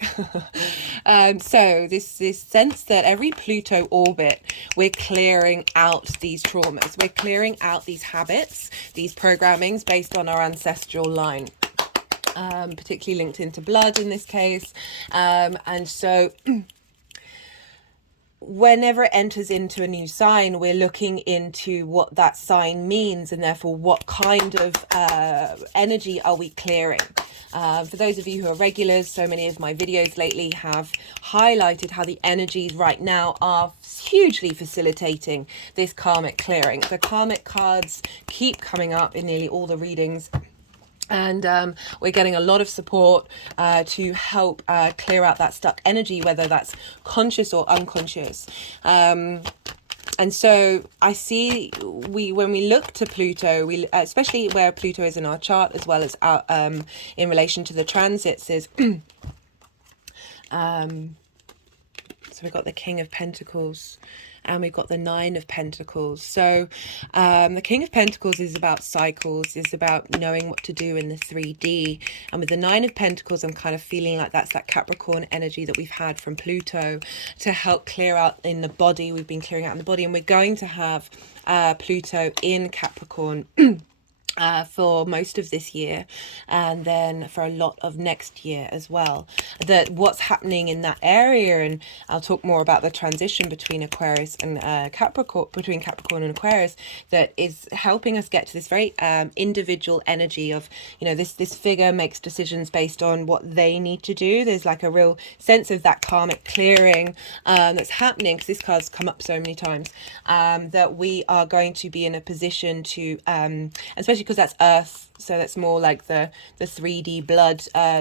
So this sense that every Pluto orbit, we're clearing out these traumas. We're clearing out these habits, these programmings based on our ancestral line. Particularly linked into blood in this case. And so whenever it enters into a new sign, we're looking into what that sign means, and therefore what kind of energy are we clearing. For those of you who are regulars, so many of my videos lately have highlighted how the energies right now are hugely facilitating this karmic clearing. The karmic cards keep coming up in nearly all the readings. And we're getting a lot of support to help clear out that stuck energy, whether that's conscious or unconscious. And so I see when we look to Pluto, especially where Pluto is in our chart, as well as in relation to the transits, is so we've got the King of Pentacles. And we've got the 9 of Pentacles. So the King of Pentacles is about cycles, is about knowing what to do in the 3D. And with the 9 of Pentacles, I'm kind of feeling like that's that Capricorn energy that we've had from Pluto to help clear out in the body. We've been clearing out in the body, and we're going to have Pluto in Capricorn for most of this year, and then for a lot of next year as well. That what's happening in that area, and I'll talk more about the transition between Aquarius and Capricorn, between Capricorn and Aquarius, that is helping us get to this very individual energy of, you know, this figure makes decisions based on what they need to do. There's like a real sense of that karmic clearing that's happening, because this card's come up so many times, that we are going to be in a position to, especially because that's Earth, so that's more like the 3D blood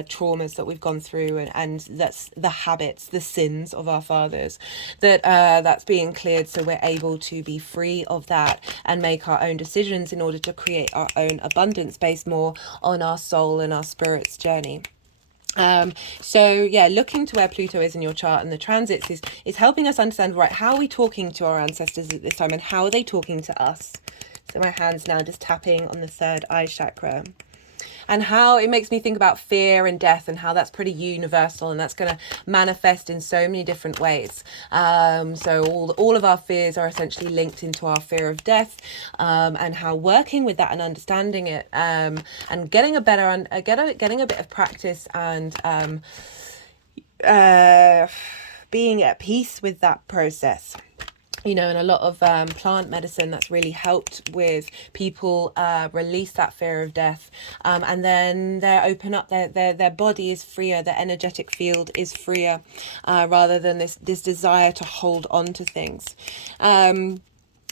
traumas that we've gone through, and that's the habits, the sins of our fathers, that's being cleared, so we're able to be free of that and make our own decisions in order to create our own abundance based more on our soul and our spirit's journey. So yeah, looking to where Pluto is in your chart and the transits is helping us understand, right, how are we talking to our ancestors at this time, and how are they talking to us? So my hand's now just tapping on the third eye chakra, and how it makes me think about fear and death, and how that's pretty universal, and that's going to manifest in so many different ways. So all of our fears are essentially linked into our fear of death, and how working with that and understanding it, and getting a bit of practice, and being at peace with that process. You know, and a lot of plant medicine that's really helped with people release that fear of death, and then they open up, their body is freer, their energetic field is freer, rather than this desire to hold on to things.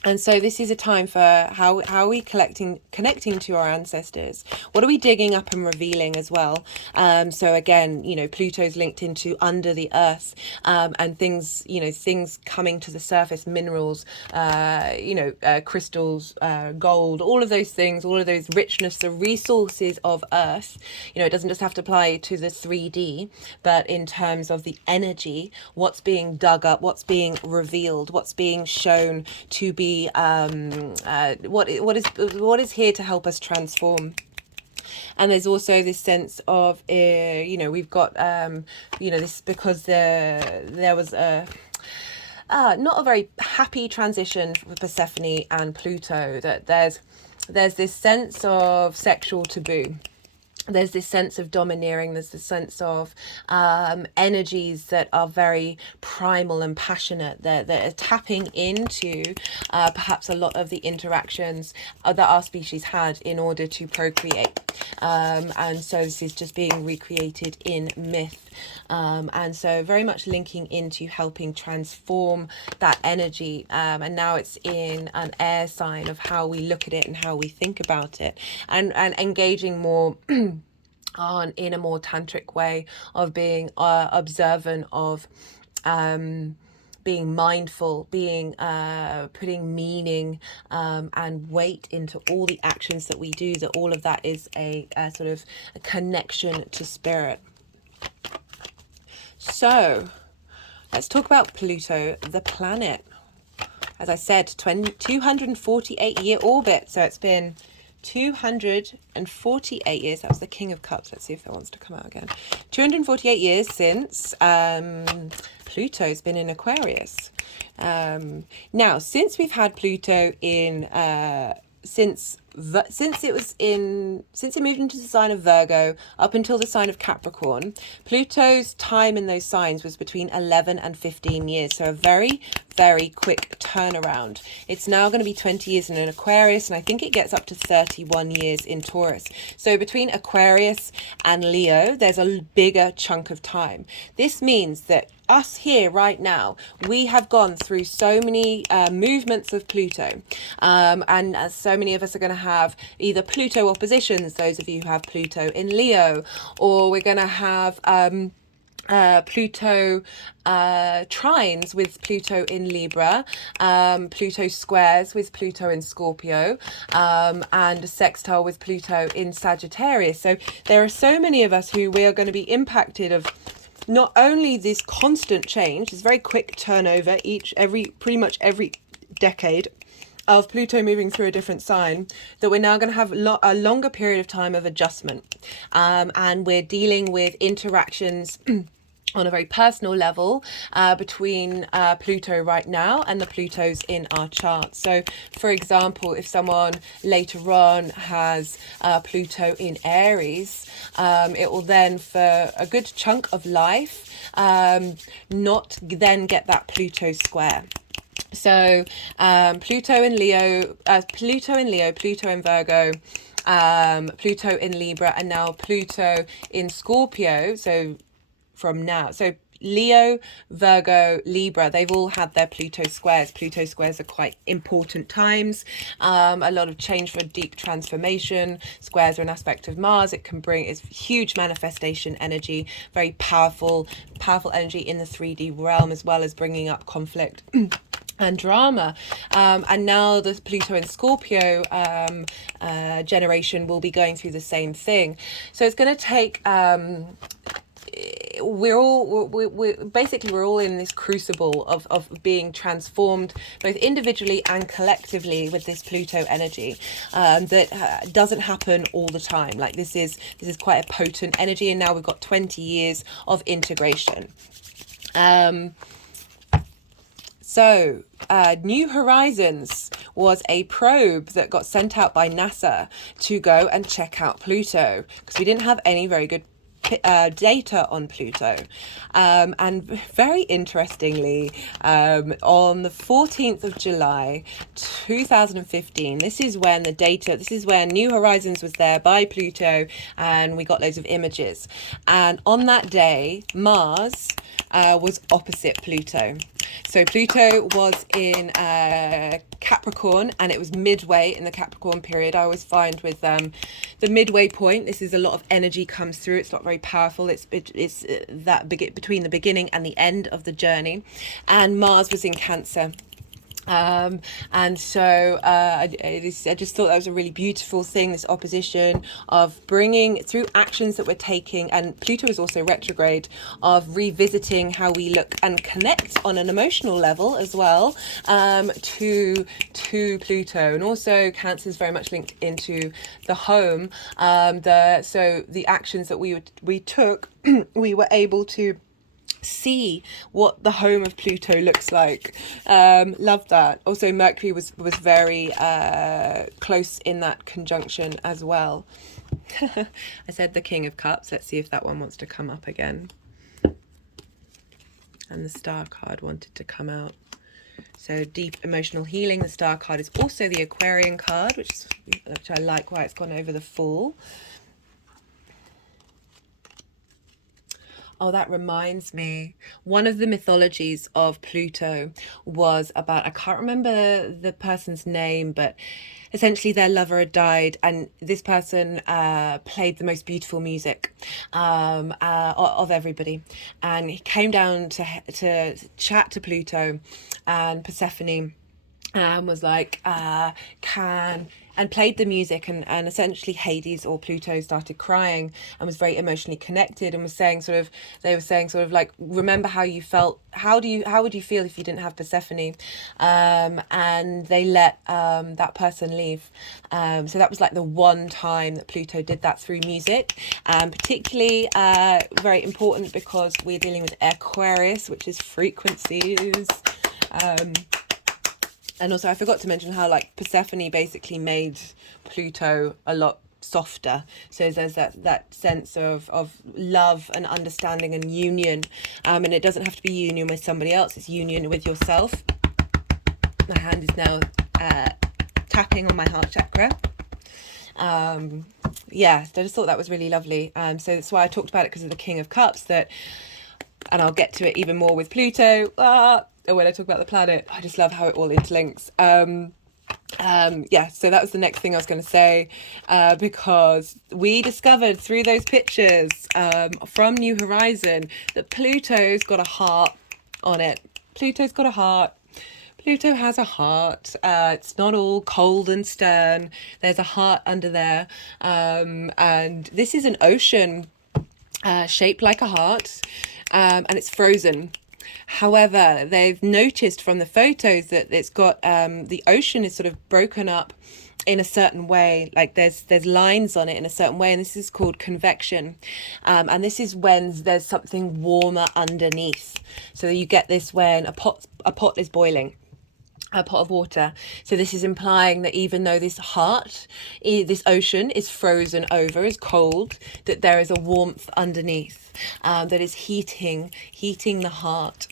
And so this is a time for how are we connecting to our ancestors? What are we digging up and revealing as well? So again, you know, Pluto's linked into under the earth, and things, you know, things coming to the surface, minerals, crystals, gold, all of those things, all of those richness, the resources of earth. You know, it doesn't just have to apply to the 3D, but in terms of the energy, what's being dug up, what's being revealed, what's being shown to be what is here to help us transform. And there's also this sense of we've got this, because there was a not a very happy transition for Persephone and Pluto, that there's this sense of sexual taboo. There's this sense of domineering, there's this sense of energies that are very primal and passionate, that are tapping into perhaps a lot of the interactions that our species had in order to procreate. And so this is just being recreated in myth. And so very much linking into helping transform that energy. And now it's in an air sign of how we look at it and how we think about it, and engaging more in a more tantric way of being observant of being mindful, being putting meaning and weight into all the actions that we do, that all of that is a sort of a connection to spirit. So let's talk about Pluto the planet. As I said, 248-year orbit, so it's been 248 years. That was the King of Cups. Let's see if that wants to come out again. 248 years since Pluto's been in Aquarius. Now, since we've had Pluto in since it moved into the sign of Virgo up until the sign of Capricorn, Pluto's time in those signs was between 11 and 15 years. So a very, very quick turnaround. It's now going to be 20 years in an Aquarius, and I think it gets up to 31 years in Taurus. So between Aquarius and Leo, there's a bigger chunk of time. This means that us here right now, we have gone through so many movements of Pluto, and so many of us are going to have either Pluto oppositions, those of you who have Pluto in Leo, or we're going to have Pluto trines with Pluto in Libra, Pluto squares with Pluto in Scorpio, and a sextile with Pluto in Sagittarius. So there are so many of us who we are going to be impacted of not only this constant change, this very quick turnover pretty much every decade of Pluto moving through a different sign, that we're now going to have a longer period of time of adjustment, and we're dealing with interactions on a very personal level between Pluto right now and the Plutos in our chart. So for example, if someone later on has Pluto in Aries, it will then for a good chunk of life not then get that Pluto square. So Pluto in Leo, Pluto in Virgo, Pluto in Libra, and now Pluto in Scorpio. So from now, so Leo, Virgo, Libra, they've all had their Pluto squares. Pluto squares are quite important times, a lot of change for deep transformation. Squares are an aspect of Mars. It can bring, it's huge manifestation energy, very powerful energy in the 3D realm, as well as bringing up conflict and drama. And now the Pluto in Scorpio generation will be going through the same thing. So it's going to take we're all in this crucible of being transformed, both individually and collectively, with this Pluto energy that doesn't happen all the time. Like this is quite a potent energy, and now we've got 20 years of integration. So, New Horizons was a probe that got sent out by NASA to go and check out Pluto, because we didn't have any very good data on Pluto. And very interestingly, on the 14th of July 2015, this is when New Horizons was there by Pluto, and we got loads of images. And on that day, Mars was opposite Pluto. So Pluto was in Capricorn, and it was midway in the Capricorn period. I always find with the midway point, this is a lot of energy comes through. It's not very powerful. It's between the beginning and the end of the journey. And Mars was in Cancer. And so I just thought that was a really beautiful thing, this opposition of bringing through actions that we're taking, and Pluto is also retrograde, of revisiting how we look and connect on an emotional level as well, to Pluto. And also Cancer is very much linked into the home. So the actions that we took, we were able to see what the home of Pluto looks like. Love that. Also Mercury was very close in that conjunction as well. I said the King of Cups. Let's see if that one wants to come up again. And the Star card wanted to come out. So deep emotional healing. The Star card is also the Aquarian card, which I like why it's gone over the Fool. Oh, that reminds me. One of the mythologies of Pluto was about, I can't remember the person's name, but essentially their lover had died, and this person played the most beautiful music of everybody. And he came down to chat to Pluto, and Persephone was like, and played the music, and essentially Hades or Pluto started crying and was very emotionally connected, and was saying they were saying like, remember how you felt, how would you feel if you didn't have Persephone? And they let that person leave. So that was like the one time that Pluto did that through music, particularly very important because we're dealing with Aquarius, which is frequencies. And also I forgot to mention how like Persephone basically made Pluto a lot softer. So there's that sense of love and understanding and union. And it doesn't have to be union with somebody else, it's union with yourself. My hand is now tapping on my heart chakra. Yeah, so I just thought that was really lovely. So that's why I talked about it, because of the King of Cups, and I'll get to it even more with Pluto. When I talk about the planet, I just love how it all interlinks. Yeah, so that was the next thing I was going to say, because we discovered through those pictures from New Horizon that Pluto's got a heart on it. Pluto's got a heart. Pluto has a heart. It's not all cold and stern. There's a heart under there. And this is an ocean shaped like a heart, and it's frozen. However, they've noticed from the photos that it's got the ocean is sort of broken up in a certain way, like there's lines on it in a certain way, and this is called convection, and this is when there's something warmer underneath. So you get this when a pot is boiling, a pot of water. So this is implying that even though this ocean is frozen over, is cold, that there is a warmth underneath that is heating the heart.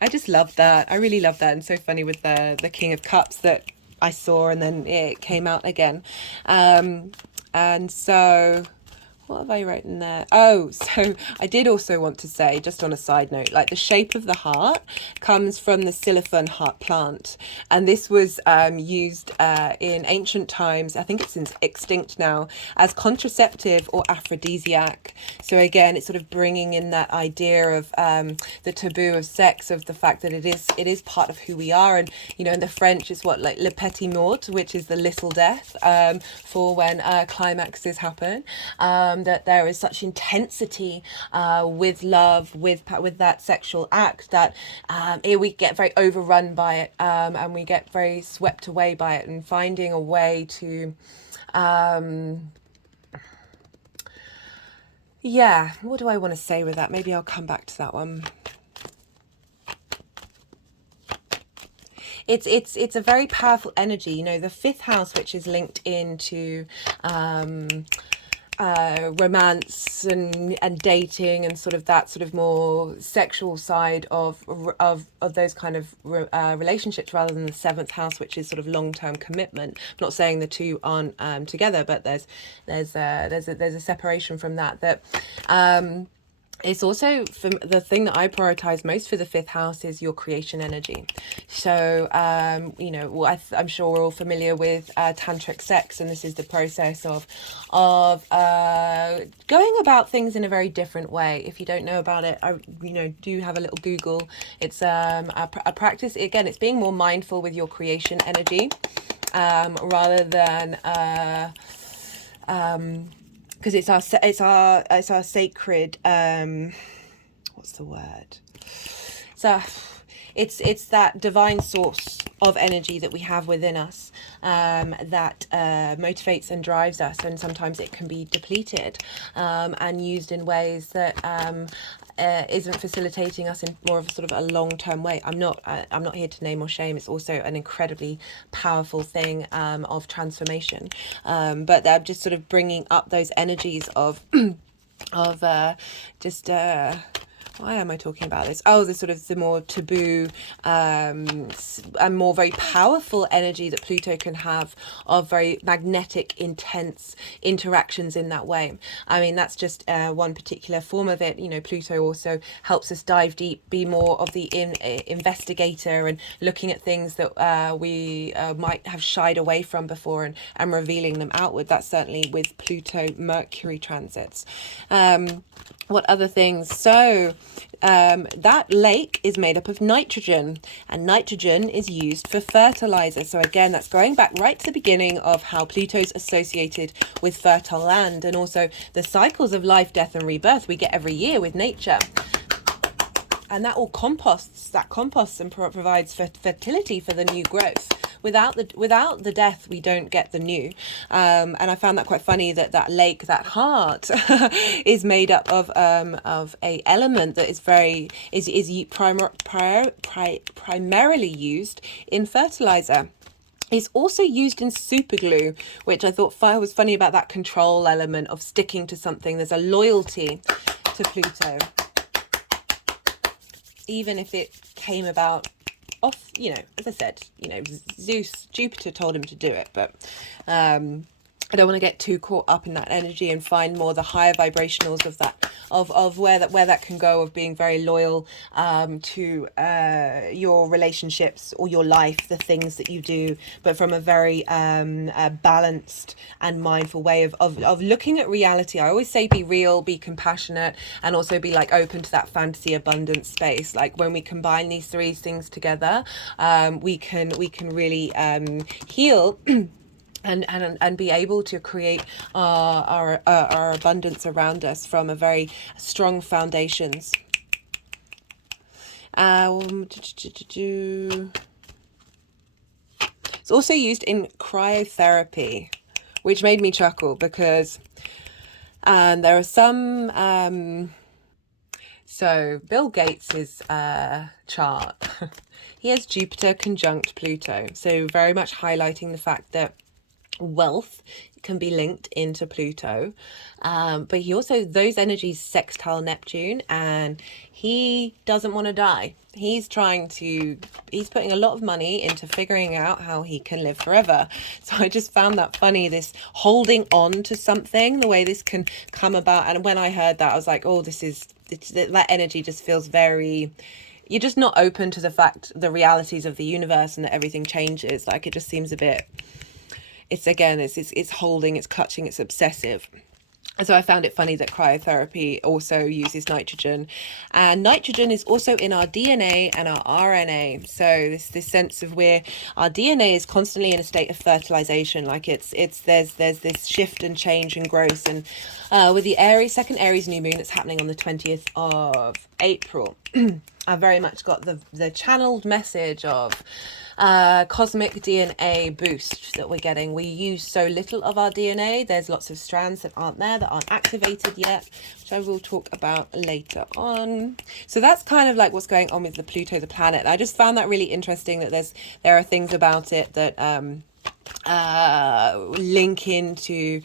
I just love that. I really love that. And so funny with the King of Cups that I saw, and then it came out again. And so what have I written there? Oh, so I did also want to say, just on a side note, like the shape of the heart comes from the Siliphan heart plant. And this was used in ancient times, I think it's extinct now, as contraceptive or aphrodisiac. So again, it's sort of bringing in that idea of the taboo of sex, of the fact that it is part of who we are. And, you know, in the French, it's what, like le petit mort, which is the little death, for when climaxes happen. That there is such intensity with love, with that sexual act, that we get very overrun by it, and we get very swept away by it, and finding a way to yeah, what do I want to say with that? Maybe I'll come back to that one. It's a very powerful energy, you know, the fifth house, which is linked into romance and dating, and sort of that sort of more sexual side of those kind of relationships, rather than the seventh house, which is sort of long-term commitment. I'm not saying the two aren't together, but there's a separation from that. it's also, for the thing that I prioritize most for the fifth house is your creation energy. So, you know, well, I'm sure we're all familiar with tantric sex, and this is the process of going about things in a very different way. If you don't know about it, you know, do have a little Google. It's a practice. Again, it's being more mindful with your creation energy, rather than because it's our sacred, what's the word, so it's that divine source of energy that we have within us, that motivates and drives us, and sometimes it can be depleted, and used in ways that isn't facilitating us in more of a sort of a long-term way. I'm not here to name or shame. It's also an incredibly powerful thing, of transformation, but I'm just sort of bringing up those energies of just why am I talking about this? Oh, the sort of the more taboo, and more very powerful energy that Pluto can have, of very magnetic, intense interactions in that way. I mean, that's just one particular form of it. You know, Pluto also helps us dive deep, be more of the investigator, and looking at things that we might have shied away from before, and revealing them outward. That's certainly with Pluto Mercury transits. What other things? So that lake is made up of nitrogen, and nitrogen is used for fertilizer. So again, that's going back right to the beginning of how Pluto's associated with fertile land, and also the cycles of life, death, and rebirth we get every year with nature. And that all composts and provides fertility for the new growth. Without the death, we don't get the new. And I found that quite funny, that lake, that heart, is made up of a element that is primarily used in fertilizer. It's also used in superglue, which I thought was funny about that control element of sticking to something. There's a loyalty to Pluto, even if it came about off, you know, as I said, you know, Jupiter told him to do it, but I don't want to get too caught up in that energy, and find more the higher vibrationals of that, of where that can go, of being very loyal to your relationships or your life, the things that you do, but from a very balanced and mindful way of looking at reality. I always say be real, be compassionate, and also be like open to that fantasy abundance space. Like when we combine these three things together, we can really heal and be able to create our abundance around us from a very strong foundations. It's also used in cryotherapy, which made me chuckle, because there are some so Bill Gates's chart, he has Jupiter conjunct Pluto, so very much highlighting the fact that wealth can be linked into Pluto, but he also, those energies sextile Neptune, and he doesn't want to die. He's putting a lot of money into figuring out how he can live forever. So I just found that funny, this holding on to something, the way this can come about. And when I heard that, I was like, oh, that energy just feels very, you're just not open to the realities of the universe, and that everything changes. Like, it just seems a bit, it's holding, it's clutching, it's obsessive. And so I found it funny that cryotherapy also uses nitrogen, and nitrogen is also in our DNA and our RNA. So this sense of where our DNA is constantly in a state of fertilization, like there's this shift and change and growth. And with the second Aries new moon that's happening on the 20th of April, I very much got the channeled message of cosmic DNA boost that we're getting. We use so little of our DNA. There's lots of strands that aren't there, that aren't activated yet, which I will talk about later on. So that's kind of like what's going on with the Pluto the planet. And I just found that really interesting, that there are things about it that link into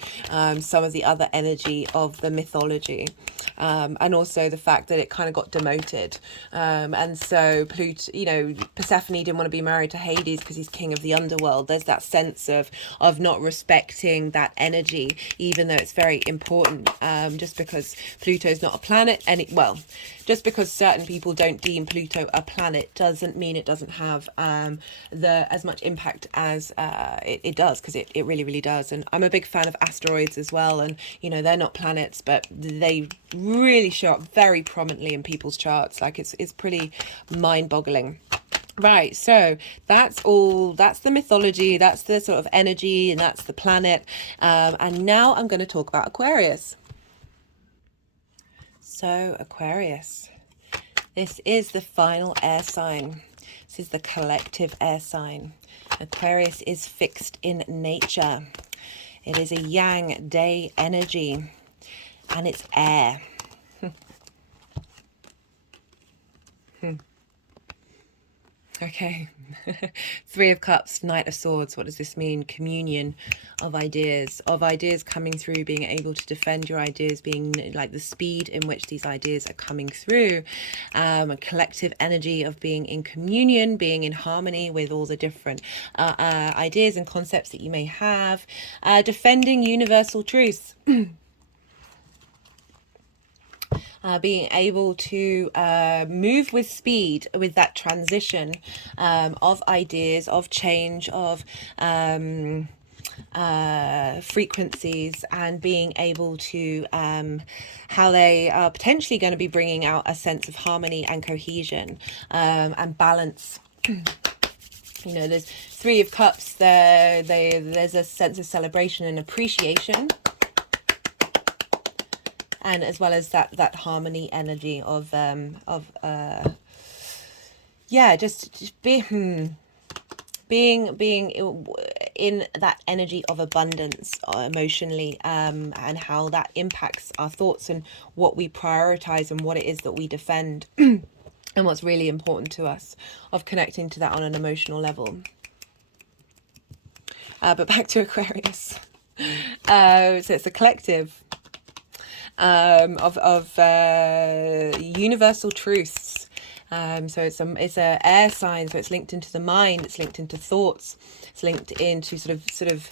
some of the other energy of the mythology. and also the fact that it kind of got demoted. And so Pluto, you know, Persephone didn't want to be married to Hades because he's king of the underworld. There's that sense of not respecting that energy, even though it's very important. Just because Pluto is not a planet, well, just because certain people don't deem Pluto a planet doesn't mean it doesn't have as much impact as it does, because it really, really does. And I'm a big fan of asteroids as well, and you know, they're not planets, but they really show up very prominently in people's charts. Like it's pretty mind-boggling. Right, so that's the mythology, that's the sort of energy, and that's the planet. And now I'm going to talk about Aquarius. So Aquarius, this is the final air sign. This is the collective air sign. Aquarius is fixed in nature. It is a yang day energy, and it's air. Okay. Three of Cups, Knight of Swords. What does this mean? Communion of ideas coming through, being able to defend your ideas, being like the speed in which these ideas are coming through. A collective energy of being in communion, being in harmony with all the different ideas and concepts that you may have. Defending universal truths. Being able to move with speed with that transition of ideas, of change, of frequencies, and being able to how they are potentially going to be bringing out a sense of harmony and cohesion and balance. You know, there's Three of Cups there. There's a sense of celebration and appreciation. And as well as that harmony energy of just being in that energy of abundance emotionally, and how that impacts our thoughts and what we prioritize and what it is that we defend, and what's really important to us, of connecting to that on an emotional level. But back to Aquarius. So it's a collective of universal truths. So it's a air sign, so it's linked into the mind, it's linked into thoughts, it's linked into sort of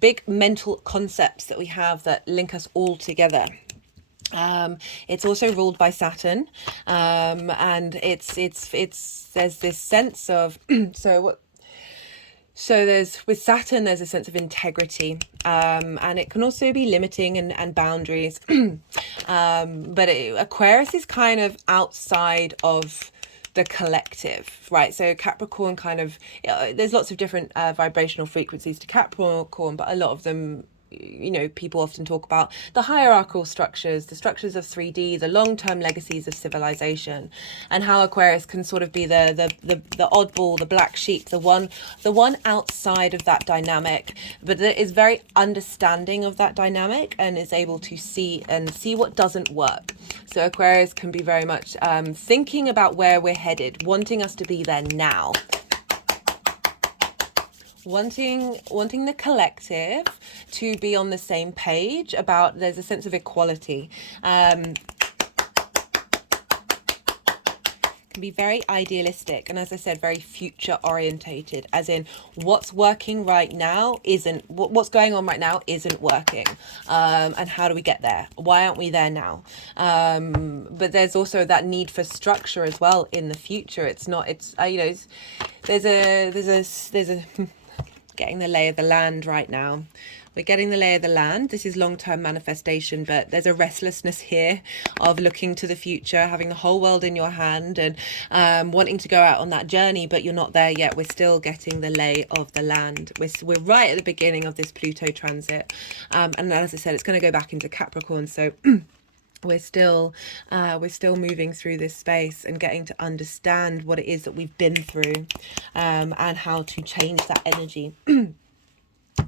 big mental concepts that we have that link us all together. It's also ruled by Saturn, and it's there's this sense of So with Saturn, there's a sense of integrity, and it can also be limiting and boundaries. But Aquarius is kind of outside of the collective, right? So Capricorn there's lots of different vibrational frequencies to Capricorn, but a lot of them, you know, people often talk about the hierarchical structures, the structures of 3D, the long-term legacies of civilization, and how Aquarius can sort of be the oddball, the black sheep, the one outside of that dynamic, but that is very understanding of that dynamic and is able to see what doesn't work. So Aquarius can be very much thinking about where we're headed, wanting us to be there now. Wanting the collective to be on the same page about, there's a sense of equality. Can be very idealistic, and as I said, very future orientated, as in what's working right now what's going on right now isn't working, and how do we get there? Why aren't we there now? But there's also that need for structure as well in the future. There's a getting the lay of the land right now. We're getting the lay of the land. This is long-term manifestation, but there's a restlessness here of looking to the future, having the whole world in your hand, and wanting to go out on that journey, but you're not there yet. We're still getting the lay of the land. We're right at the beginning of this Pluto transit, and as I said, it's going to go back into Capricorn. So we're still moving through this space and getting to understand what it is that we've been through, and how to change that energy.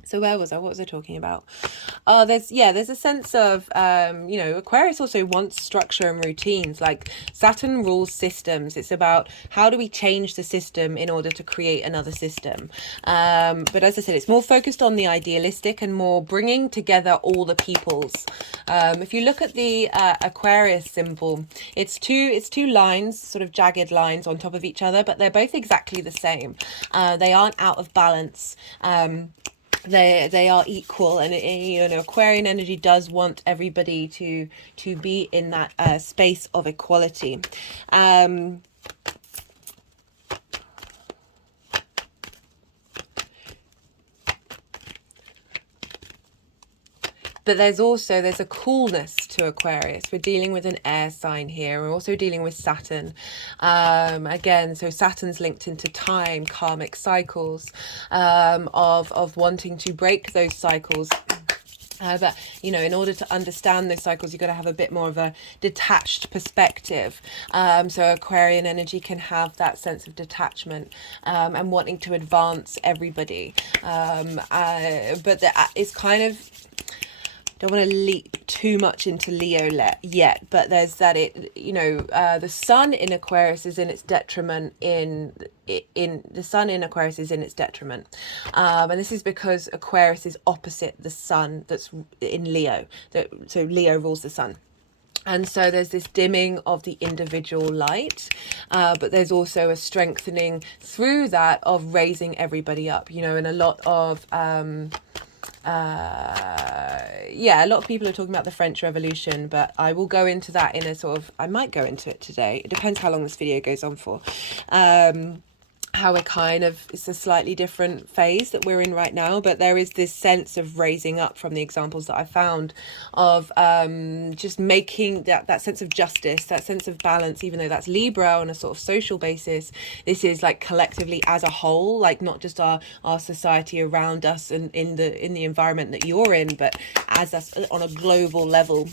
So where was I? What was I talking about? Oh, there's a sense of, Aquarius also wants structure and routines. Like Saturn rules systems. It's about how do we change the system in order to create another system. But as I said, it's more focused on the idealistic and more bringing together all the peoples. If you look at the Aquarius symbol, it's two lines, sort of jagged lines on top of each other, but they're both exactly the same. They aren't out of balance. They are equal, and Aquarian energy does want everybody to be in that space of equality. But there's a coolness to Aquarius. We're dealing with an air sign here. We're also dealing with Saturn. Again, so Saturn's linked into time, karmic cycles, of wanting to break those cycles. But, in order to understand those cycles, you've got to have a bit more of a detached perspective. So Aquarian energy can have that sense of detachment and wanting to advance everybody. But it's kind of... Don't want to leap too much into Leo yet, but there's that the sun in Aquarius is in its detriment the sun in Aquarius is in its detriment, and this is because Aquarius is opposite the sun that's in Leo. So Leo rules the sun. And so there's this dimming of the individual light, but there's also a strengthening through that of raising everybody up, and a lot of a lot of people are talking about the French Revolution, but I will go into that I might go into it today. It depends how long this video goes on for. How it's a slightly different phase that we're in right now, but there is this sense of raising up from the examples that I found of just making that sense of justice, that sense of balance, even though that's Libra on a sort of social basis. This is like collectively as a whole, like not just our society around us and in the environment that you're in, but as us on a global level,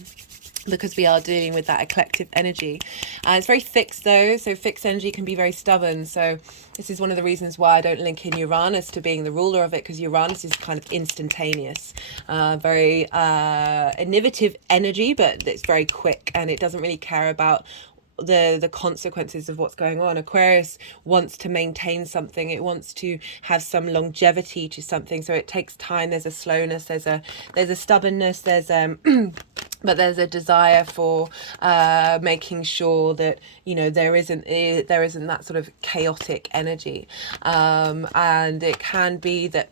because we are dealing with that eclectic energy. It's very fixed though, so fixed energy can be very stubborn. So this is one of the reasons why I don't link in Uranus to being the ruler of it, because Uranus is kind of instantaneous, very innovative energy, but it's very quick and it doesn't really care about the consequences of what's going on. Aquarius wants to maintain something. It wants to have some longevity to something, so it takes time. There's a slowness, there's a stubbornness, there's but there's a desire for making sure that there isn't that sort of chaotic energy, and it can be that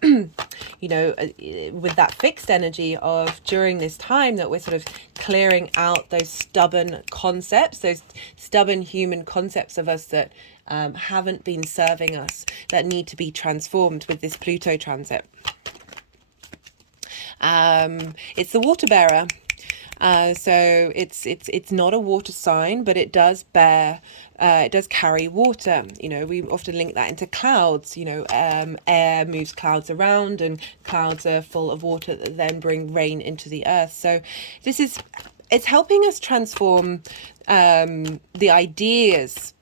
with that fixed energy of during this time that we're sort of clearing out those stubborn concepts, those stubborn human concepts of us that haven't been serving us, that need to be transformed with this Pluto transit. It's the water bearer. So it's not a water sign, but it does carry water. We often link that into clouds. Air moves clouds around, and clouds are full of water that then bring rain into the earth. So it's helping us transform the ideas,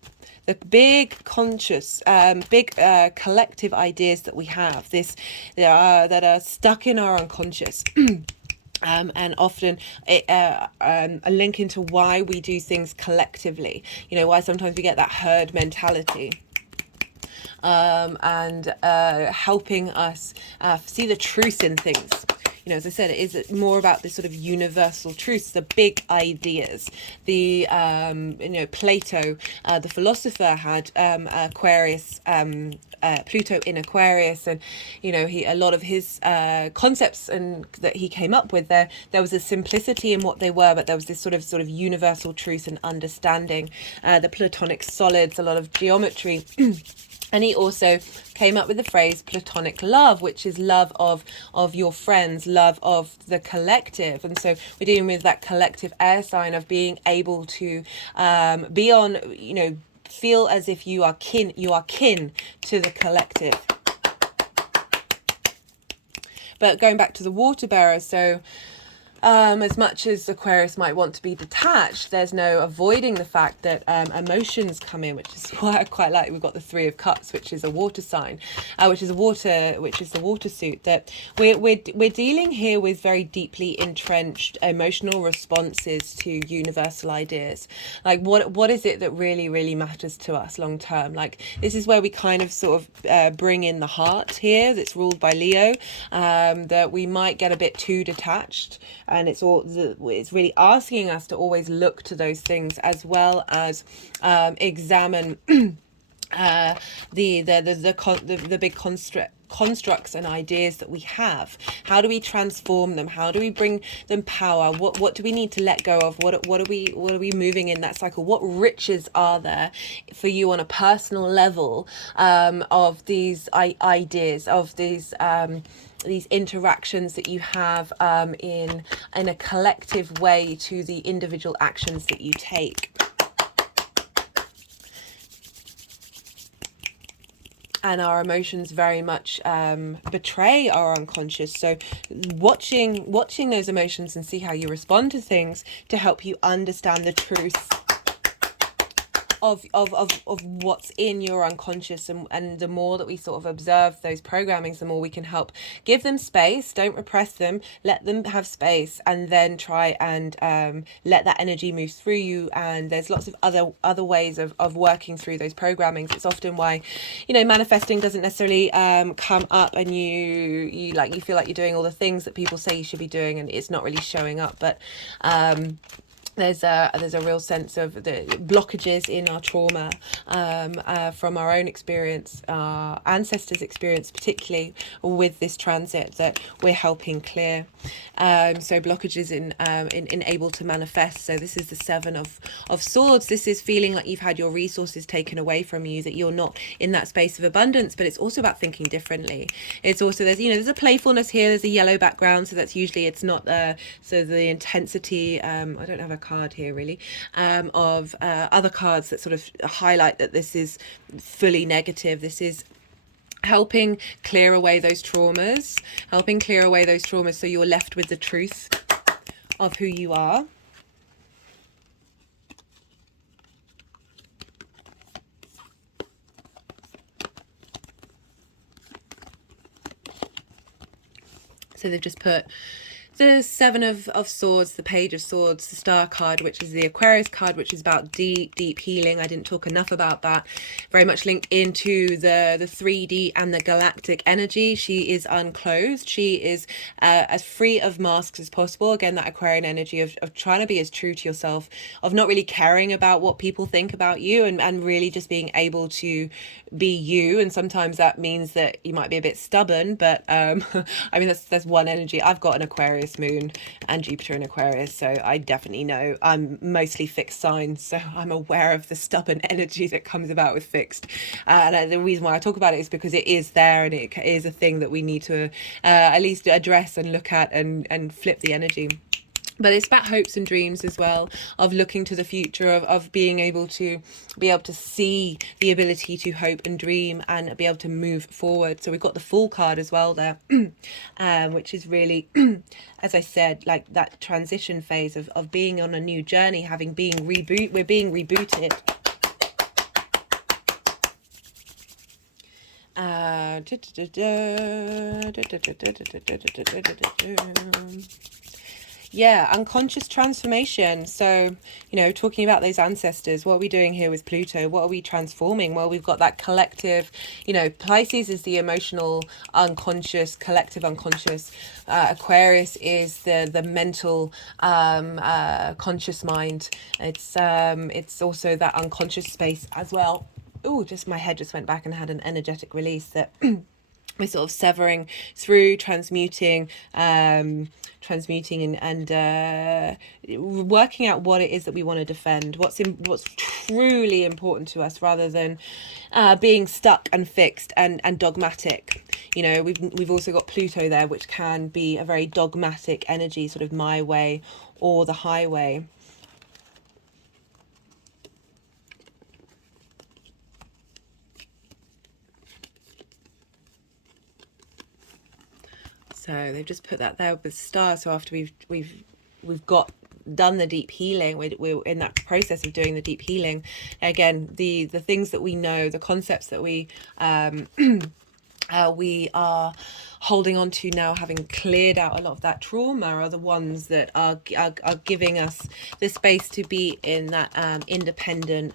the big conscious, collective ideas that we have, that are stuck in our unconscious. And often a link into why we do things collectively, why sometimes we get that herd mentality, and helping us see the truth in things. As I said, it is more about this sort of universal truths, the big ideas. The Plato, the philosopher, had Aquarius, Pluto in Aquarius, and a lot of his concepts and that he came up with, there was a simplicity in what they were, but there was this sort of universal truth and understanding. The Platonic solids, a lot of geometry. And he also came up with the phrase platonic love, which is love of your friends, love of the collective. And so we're dealing with that collective air sign of being able to be on, feel as if you are kin to the collective. But going back to the water bearer, so as much as Aquarius might want to be detached, there's no avoiding the fact that emotions come in, which is why I quite like. We've got the Three of Cups, which is a water sign, which is the water suit. That we're dealing here with very deeply entrenched emotional responses to universal ideas. Like what is it that really matters to us long term? Like this is where we kind of sort of bring in the heart here, that's ruled by Leo. That we might get a bit too detached, and it's really asking us to always look to those things, as well as examine the big constructs and ideas that we have. How do we transform them? How do we bring them power? What do we need to let go of? What are we moving in that cycle? What riches are there for you on a personal level, of these ideas, of these interactions that you have in a collective way to the individual actions that you take? And our emotions very much betray our unconscious. So watching those emotions and see how you respond to things to help you understand the truth of what's in your unconscious, and the more that we sort of observe those programmings, the more we can help give them space. Don't repress them, let them have space, and then try and let that energy move through you. And there's lots of other ways of working through those programmings. It's often why, manifesting doesn't necessarily come up, and you feel like you're doing all the things that people say you should be doing, and it's not really showing up. But there's a real sense of the blockages in our trauma, from our own experience, our ancestors' experience, particularly with this transit, that we're helping clear. So blockages in able to manifest. So this is the Seven of Swords. This is feeling like you've had your resources taken away from you, that you're not in that space of abundance. But it's also about thinking differently. It's also, there's a playfulness here. There's a yellow background, so that's usually, it's not so the intensity. I don't have a card here really, of other cards that sort of highlight that this is fully negative. This is helping clear away those traumas, so you're left with the truth of who you are. So they've just put the Seven of Swords, the Page of Swords, the Star card, which is the Aquarius card, which is about deep healing. I didn't talk enough about that. Very much linked into the 3D and the galactic energy. She is unclothed. She is as free of masks as possible. Again, that Aquarian energy of trying to be as true to yourself, of not really caring about what people think about you, and really just being able to be you. And sometimes that means that you might be a bit stubborn, but I mean, that's one energy. I've got an Aquarius moon and Jupiter in Aquarius, so I definitely know. I'm mostly fixed signs, so I'm aware of the stubborn energy that comes about with fixed, and the reason why I talk about it is because it is there, and it is a thing that we need to at least address and look at, and flip the energy. But it's about hopes and dreams as well, of looking to the future, of being able to see the ability to hope and dream and be able to move forward. So we've got the Fool card as well there, which is really, as I said, like that transition phase of being on a new journey, we're being rebooted. Yeah, unconscious transformation. So, talking about those ancestors, what are we doing here with Pluto? What are we transforming? Well, we've got that collective, Pisces is the emotional unconscious, collective unconscious. Aquarius is the mental conscious mind. It's also that unconscious space as well. Oh, just my head just went back and had an energetic release that we're sort of severing through, transmuting and working out what it is that we want to defend, what's truly important to us, rather than being stuck and fixed and dogmatic. We've also got Pluto there, which can be a very dogmatic energy, sort of my way or the highway. So they've just put that there with stars. So after we've we've got done the deep healing, we're in that process of doing the deep healing. Again, the things that we know, the concepts that we are holding on to now, having cleared out a lot of that trauma, are the ones that are giving us the space to be in that independent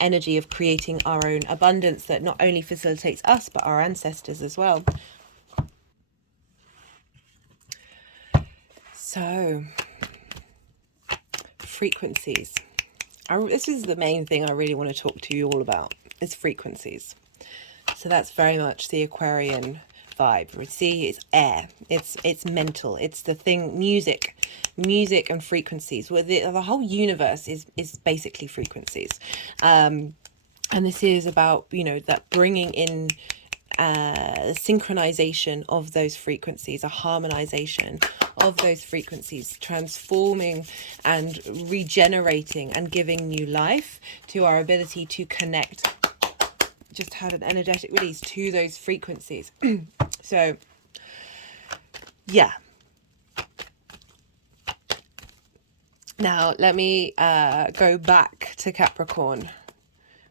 energy of creating our own abundance that not only facilitates us but our ancestors as well. So, frequencies. This is the main thing I really want to talk to you all about, is frequencies. So that's very much the Aquarian vibe. See, it's air, it's mental, it's the thing, music and frequencies. Where the whole universe is basically frequencies, and this is about, you know, that bringing in synchronization of those frequencies, a harmonization of those frequencies, transforming and regenerating and giving new life to our ability to connect. Just had an energetic release to those frequencies. So yeah, now let me go back to Capricorn.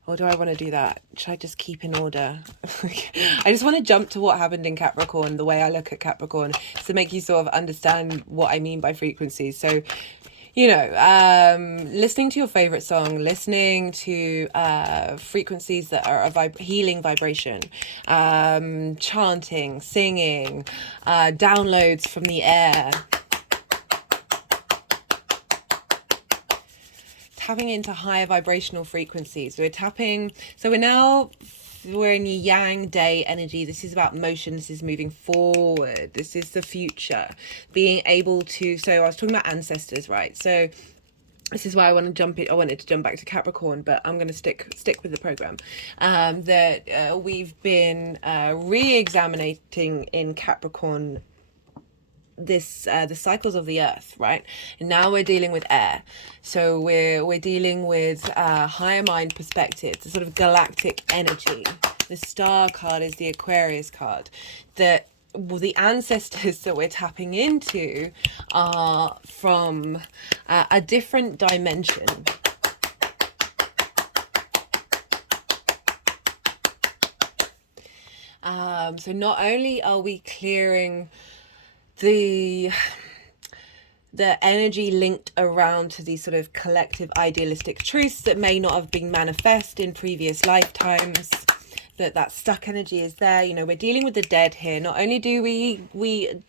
Or do I want to do that? Should I just keep in order? I just want to jump to what happened in Capricorn, the way I look at Capricorn, to make you sort of understand what I mean by frequencies. So, you know, listening to your favorite song, listening to frequencies that are a healing vibration, chanting, singing, downloads from the air, tapping into higher vibrational frequencies. We're tapping, so we're in yang day energy. This is about motion. This is moving forward. This is the future. Being able to, so I was talking about ancestors, right? So this is why I wanted to jump back to Capricorn, but I'm going to stick with the program. That we've been re-examining in Capricorn this the cycles of the earth, right? And now we're dealing with air, so we're dealing with higher mind perspective, the sort of galactic energy. The star card is the Aquarius card. That the ancestors that we're tapping into are from a different dimension. So not only are we clearing the energy linked around to these sort of collective idealistic truths that may not have been manifest in previous lifetimes, that stuck energy is there. You know, we're dealing with the dead here. Not only do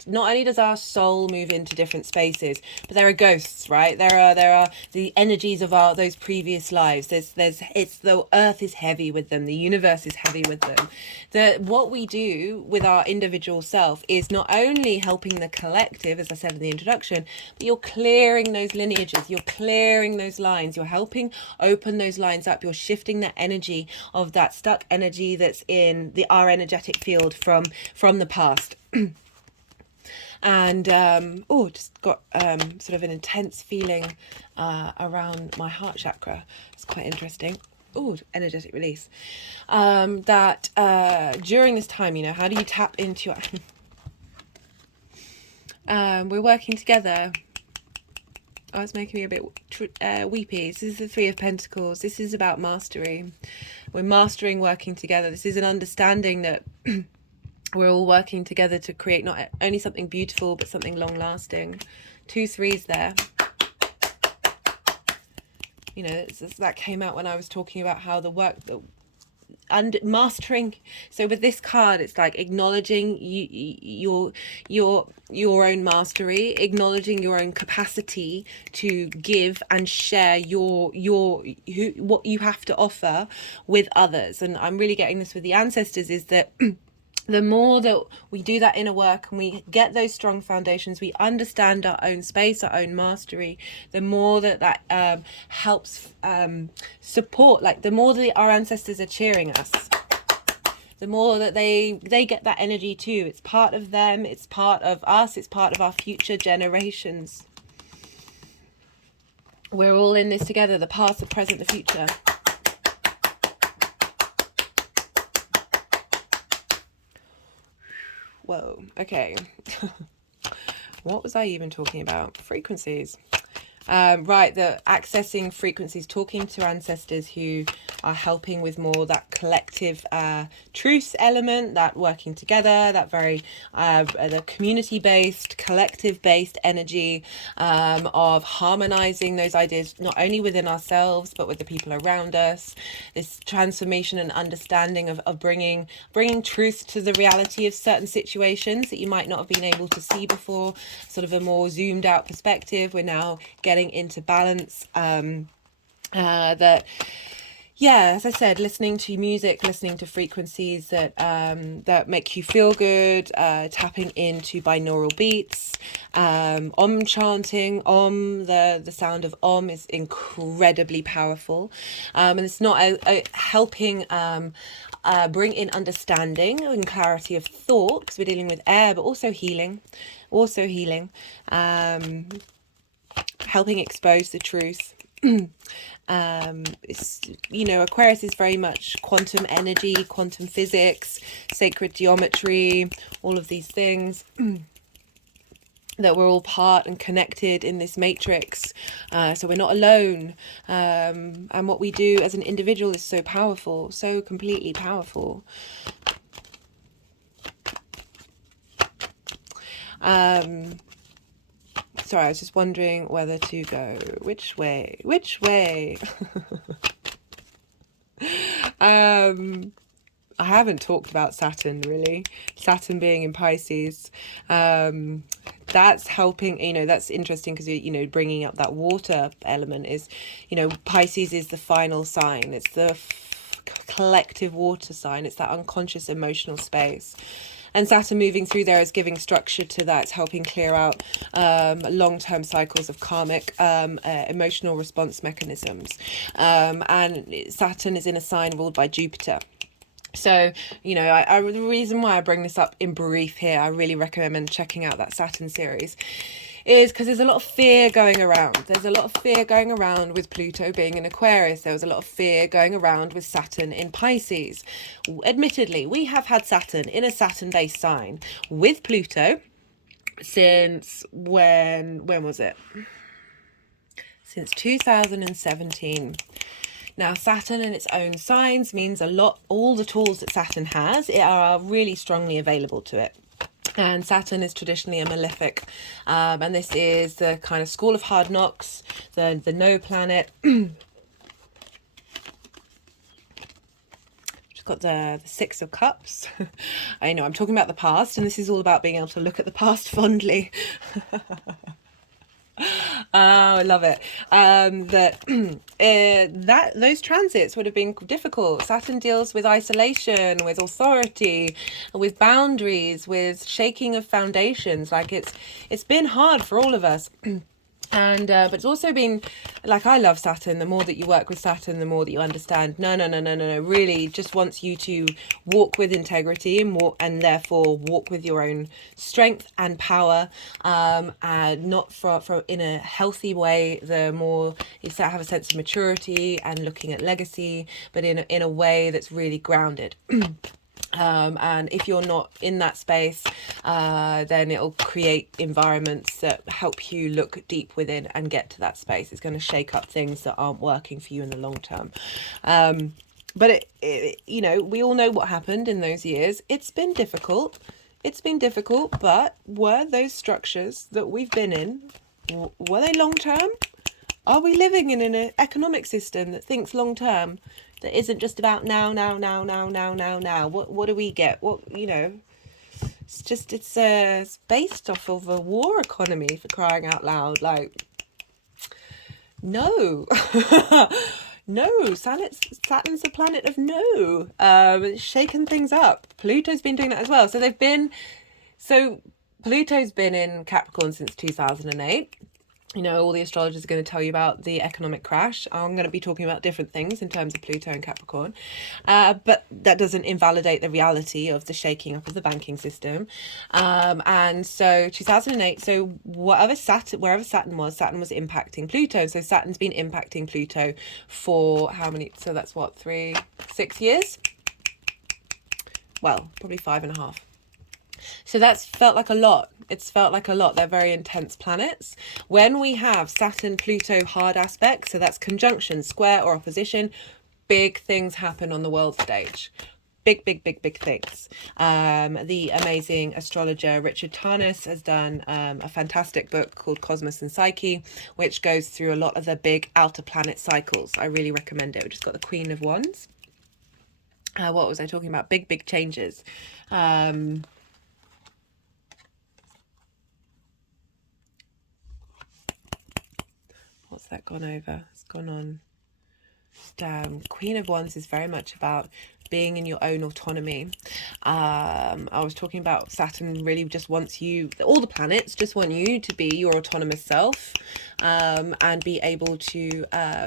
not only does our soul move into different spaces, but there are ghosts, right? There are the energies of those previous lives. The earth is heavy with them. The universe is heavy with them. What we do with our individual self is not only helping the collective, as I said in the introduction, but you're clearing those lineages, you're clearing those lines, you're helping open those lines up, you're shifting the energy of that stuck energy that's in our energetic field from the past. And just got sort of an intense feeling around my heart chakra. It's quite interesting. Energetic release. That during this time, you know, how do you tap into it? We're working together. Oh, it's making me a bit weepy. This is the Three of Pentacles. This is about mastery. We're mastering working together. This is an understanding that we're all working together to create not only something beautiful, but something long-lasting. 2 3s there. You know, that came out when I was talking about how the work that and mastering. So with this card, it's like acknowledging your own mastery, acknowledging your own capacity to give and share what you have to offer with others. And I'm really getting this with the ancestors, is that the more that we do that inner work and we get those strong foundations, we understand our own space, our own mastery, the more that helps support, like the more that our ancestors are cheering us, the more that they get that energy too. It's part of them, it's part of us, it's part of our future generations. We're all in this together, the past, the present, the future. Whoa, okay. What was I even talking about? Frequencies. Right, the accessing frequencies, talking to ancestors who are helping with more that collective truth element, that working together, that very the community-based, collective-based energy of harmonizing those ideas, not only within ourselves, but with the people around us. This transformation and understanding of bringing truth to the reality of certain situations that you might not have been able to see before, sort of a more zoomed out perspective. We're now getting into balance, that, yeah, as I said, listening to music, listening to frequencies that that make you feel good, tapping into binaural beats, om chanting. The sound of om is incredibly powerful, and it's not helping bring in understanding and clarity of thought, because we're dealing with air, but also healing, helping expose the truth. It's, you know, Aquarius is very much quantum energy, quantum physics, sacred geometry, all of these things. That we're all part and connected in this matrix, so we're not alone, and what we do as an individual is so powerful, so completely powerful. Sorry, I was just wondering whether to go which way. I haven't talked about Saturn, really. Saturn being in Pisces. That's helping, you know, that's interesting because, you know, bringing up that water element is, you know, Pisces is the final sign. It's the collective water sign. It's that unconscious emotional space. And Saturn moving through there is giving structure to that. It's helping clear out long-term cycles of karmic emotional response mechanisms. And Saturn is in a sign ruled by Jupiter. So, you know, the reason why I bring this up in brief here, I really recommend checking out that Saturn series, is because there's a lot of fear going around. There's a lot of fear going around with Pluto being in Aquarius. There was a lot of fear going around with Saturn in Pisces. Admittedly, we have had Saturn in a Saturn-based sign with Pluto since when was it? Since 2017. Now, Saturn in its own signs means a lot. All the tools that Saturn has are really strongly available to it. And Saturn is traditionally a malefic, and this is the kind of school of hard knocks, the no planet. Just got the Six of Cups. I know I'm talking about the past, and this is all about being able to look at the past fondly. Oh, I love it. That those transits would have been difficult. Saturn deals with isolation, with authority, with boundaries, with shaking of foundations. Like it's been hard for all of us. And but it's also been, like, I love Saturn. The more that you work with Saturn, the more that you understand, no, really just wants you to walk with integrity and therefore walk with your own strength and power, and not for in a healthy way. The more you start to have a sense of maturity and looking at legacy, but in a way that's really grounded. And if you're not in that space, then it'll create environments that help you look deep within and get to that space. It's going to shake up things that aren't working for you in the long term. But it, you know, we all know what happened in those years. It's been difficult, but were those structures that we've been in, were they long term? Are we living in an economic system that thinks long term? That isn't just about now. What do we get? What, you know, it's based off of a war economy, for crying out loud. Like, no. No, Saturn's the planet of no. It's shaken things up. Pluto's been doing that as well. So Pluto's been in Capricorn since 2008. You know, all the astrologers are going to tell you about the economic crash. I'm going to be talking about different things in terms of Pluto and Capricorn. But that doesn't invalidate the reality of the shaking up of the banking system. And so 2008, so wherever Saturn was impacting Pluto. So Saturn's been impacting Pluto for how many? So that's what, 6 years? Well, probably 5.5. So that's felt like a lot. It's felt like a lot. They're very intense planets. When we have Saturn, Pluto hard aspects, so that's conjunction, square, or opposition, big things happen on the world stage. Big things. The amazing astrologer Richard Tarnas has done a fantastic book called Cosmos and Psyche, which goes through a lot of the big outer planet cycles. I really recommend it. We just got the Queen of Wands. What was I talking about? Big changes. What's that gone over? It's gone on. Queen of Wands is very much about being in your own autonomy. I was talking about Saturn really just wants you, all the planets just want you to be your autonomous self, and be able to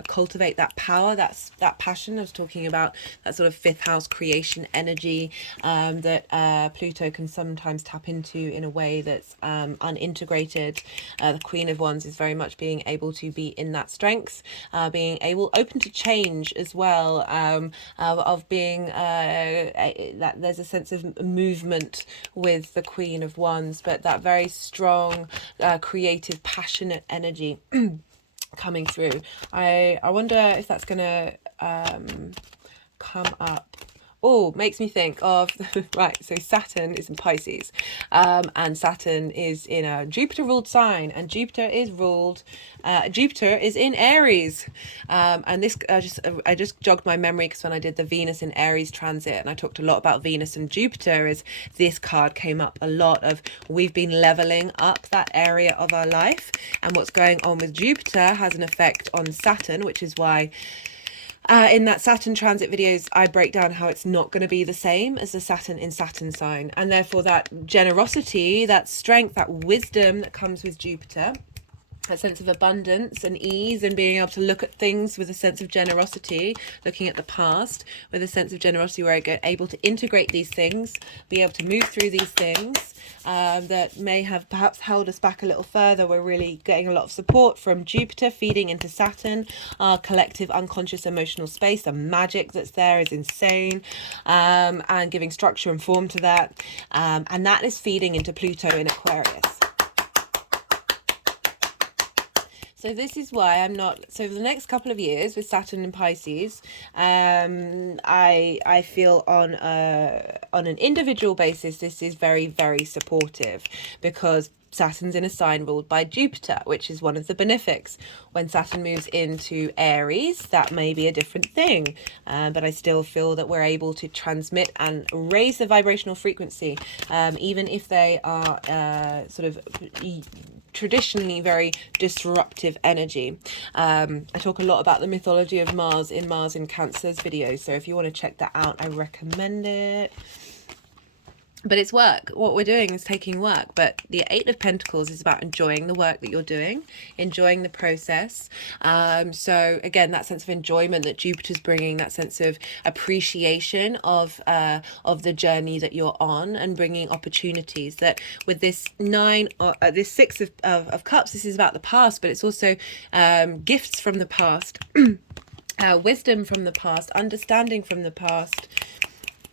cultivate that power, that passion. I was talking about that sort of fifth house creation energy that Pluto can sometimes tap into in a way that's unintegrated. The Queen of Wands is very much being able to be in that strength, being open to change as well, of being that there's a sense of movement with the Queen of Wands, but that very strong, creative, passionate energy coming through. I wonder if that's gonna come up. Oh, makes me think of right, so Saturn is in Pisces, and Saturn is in a Jupiter ruled sign, and Jupiter is in Aries, and this I just jogged my memory because when I did the Venus in Aries transit, and I talked a lot about Venus and Jupiter, is this card came up a lot of we've been leveling up that area of our life, and what's going on with Jupiter has an effect on Saturn, which is why in that Saturn transit videos, I break down how it's not going to be the same as the Saturn in Saturn sign. And therefore that generosity, that strength, that wisdom that comes with Jupiter, a sense of abundance and ease, and being able to look at things with a sense of generosity, looking at the past with a sense of generosity, where I get able to integrate these things, be able to move through these things that may have perhaps held us back a little further. We're really getting a lot of support from Jupiter feeding into Saturn. Our collective unconscious emotional space, the magic that's there is insane, and giving structure and form to that, and that is feeding into Pluto in Aquarius. So this is why I'm not, so for the next couple of years with Saturn and Pisces, I feel on an individual basis, this is very supportive, because Saturn's in a sign ruled by Jupiter, which is one of the benefics. When Saturn moves into Aries, that may be a different thing, but I still feel that we're able to transmit and raise the vibrational frequency, even if they are sort of traditionally very disruptive energy. I talk a lot about the mythology of Mars in Cancer's videos, so if you want to check that out, I recommend it. But it's work. What we're doing is taking work. But the Eight of Pentacles is about enjoying the work that you're doing, enjoying the process. So again, that sense of enjoyment that Jupiter's bringing, that sense of appreciation of the journey that you're on, and bringing opportunities. That with this this Six of Cups, this is about the past, but it's also gifts from the past, wisdom from the past, understanding from the past.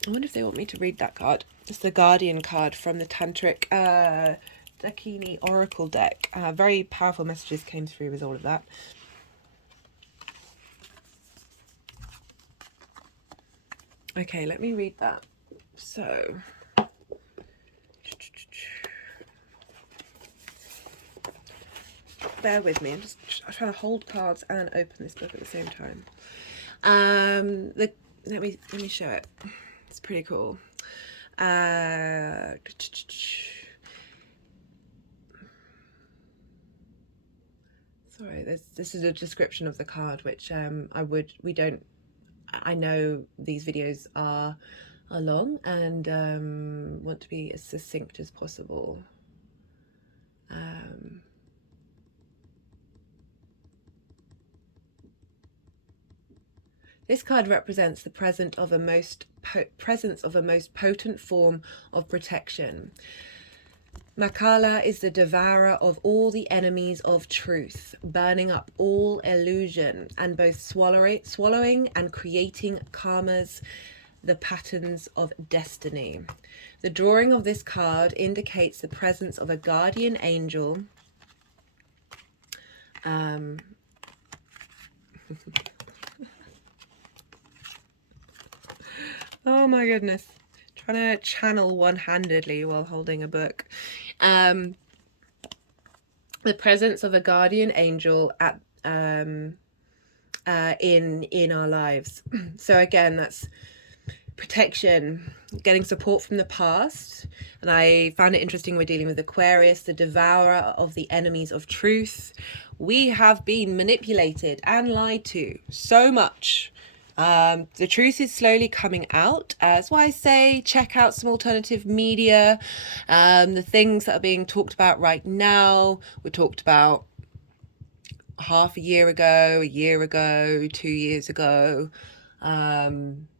I wonder if they want me to read that card. It's the Guardian card from the Tantric Dakini Oracle deck. Very powerful messages came through with all of that. Okay, let me read that. So, bear with me. I'm just trying to hold cards and open this book at the same time. Let me show it. It's pretty cool. Sorry, this is a description of the card, which I know these videos are long, and want to be as succinct as possible. This card represents the presence of a most potent form of protection. Makala is the devourer of all the enemies of truth, burning up all illusion, and both swallowing and creating karmas the patterns of destiny. The drawing of this card indicates the presence of a guardian angel. Oh my goodness. Trying to channel one-handedly while holding a book. The presence of a guardian angel at in our lives. So again, that's protection, getting support from the past. And I found it interesting, we're dealing with Aquarius, the devourer of the enemies of truth. We have been manipulated and lied to so much. The truth is slowly coming out. That's why I say check out some alternative media. The things that are being talked about right now were talked about half a year ago, 2 years ago.